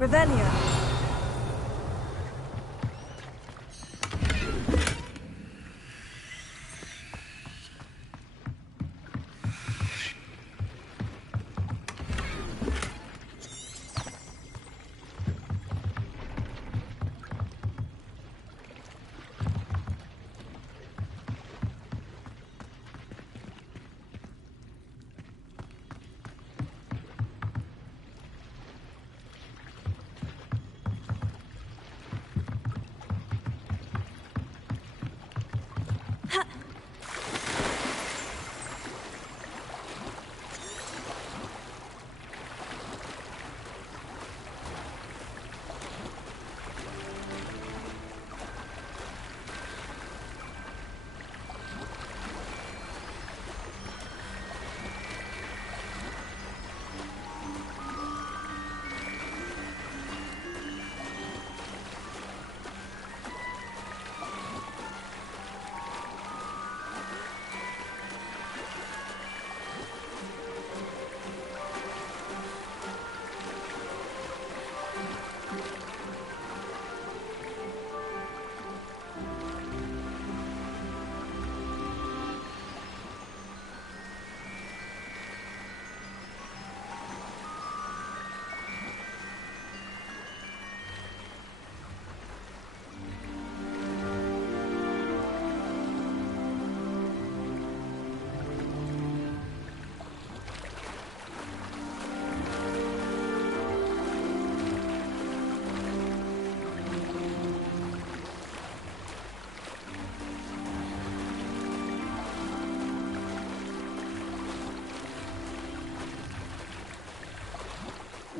Revelio.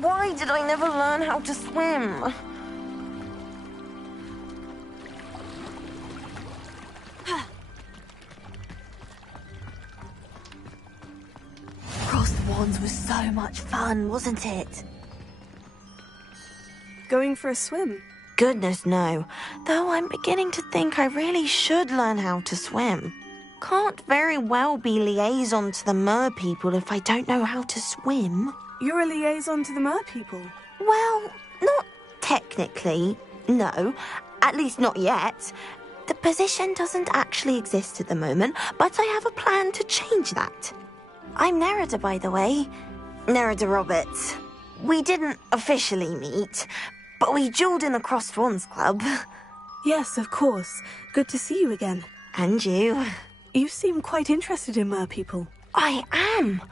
Why did I never learn how to swim? Cross the Wands was so much fun, wasn't it? Going for a swim? Goodness, no. Though I'm beginning to think I really should learn how to swim. Can't very well be liaison to the mer people if I don't know how to swim. You're a liaison to the mer people? Well, not technically, no. At least not yet. The position doesn't actually exist at the moment, but I have a plan to change that. I'm Nerida, by the way. Nerida Roberts. We didn't officially meet, but we duelled in the Cross Swans Club. Yes, of course. Good to see you again. And you. You seem quite interested in mer people. I am.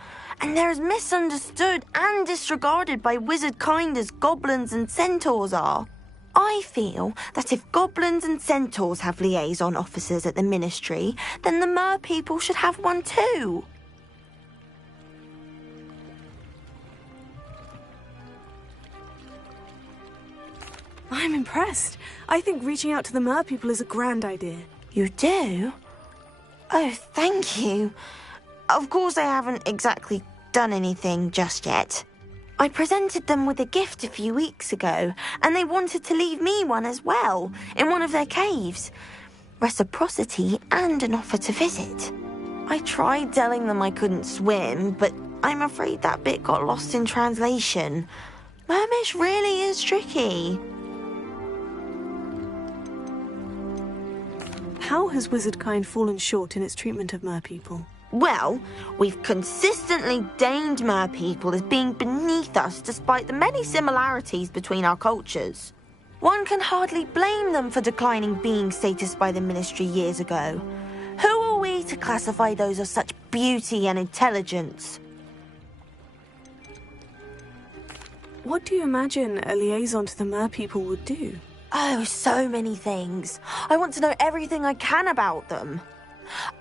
And they're as misunderstood and disregarded by wizard kind as goblins and centaurs are. I feel that if goblins and centaurs have liaison officers at the ministry, then the mer people should have one too. I'm impressed. I think reaching out to the mer people is a grand idea. You do? Oh, thank you. Of course I haven't exactly done anything just yet. I presented them with a gift a few weeks ago, and they wanted to leave me one as well, in one of their caves. Reciprocity and an offer to visit. I tried telling them I couldn't swim, but I'm afraid that bit got lost in translation. Mermish really is tricky. How has wizardkind fallen short in its treatment of mer people? Well, we've consistently deemed mer people as being beneath us despite the many similarities between our cultures. One can hardly blame them for declining being status by the ministry years ago. Who are we to classify those of such beauty and intelligence? What do you imagine a liaison to the mer people would do? Oh, so many things. I want to know everything I can about them.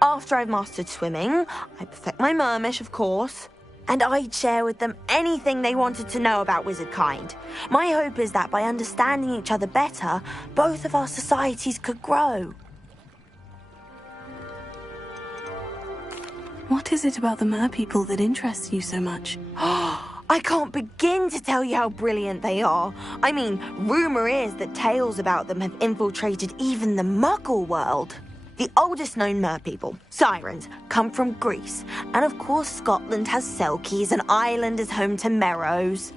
After I've mastered swimming, I perfect my mermish, of course, and I'd share with them anything they wanted to know about wizardkind. My hope is that by understanding each other better, both of our societies could grow. What is it about the mer people that interests you so much? I can't begin to tell you how brilliant they are. I mean, rumour is that tales about them have infiltrated even the Muggle world. The oldest known mer people, sirens, come from Greece. And of course Scotland has Selkies and Ireland is home to Merrows.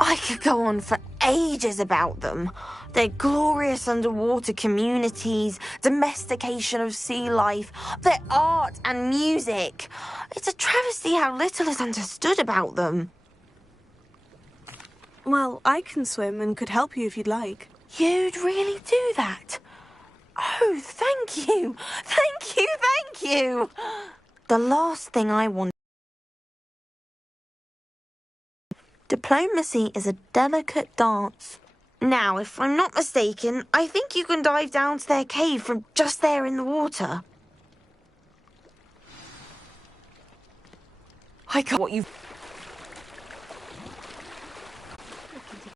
I could go on for ages about them. Their glorious underwater communities, domestication of sea life, their art and music. It's a travesty how little is understood about them. Well, I can swim and could help you if you'd like. You'd really do that? Oh, thank you! Thank you, thank you! The last thing I want... Diplomacy is a delicate dance. Now, if I'm not mistaken, I think you can dive down to their cave from just there in the water. I can't... What you've...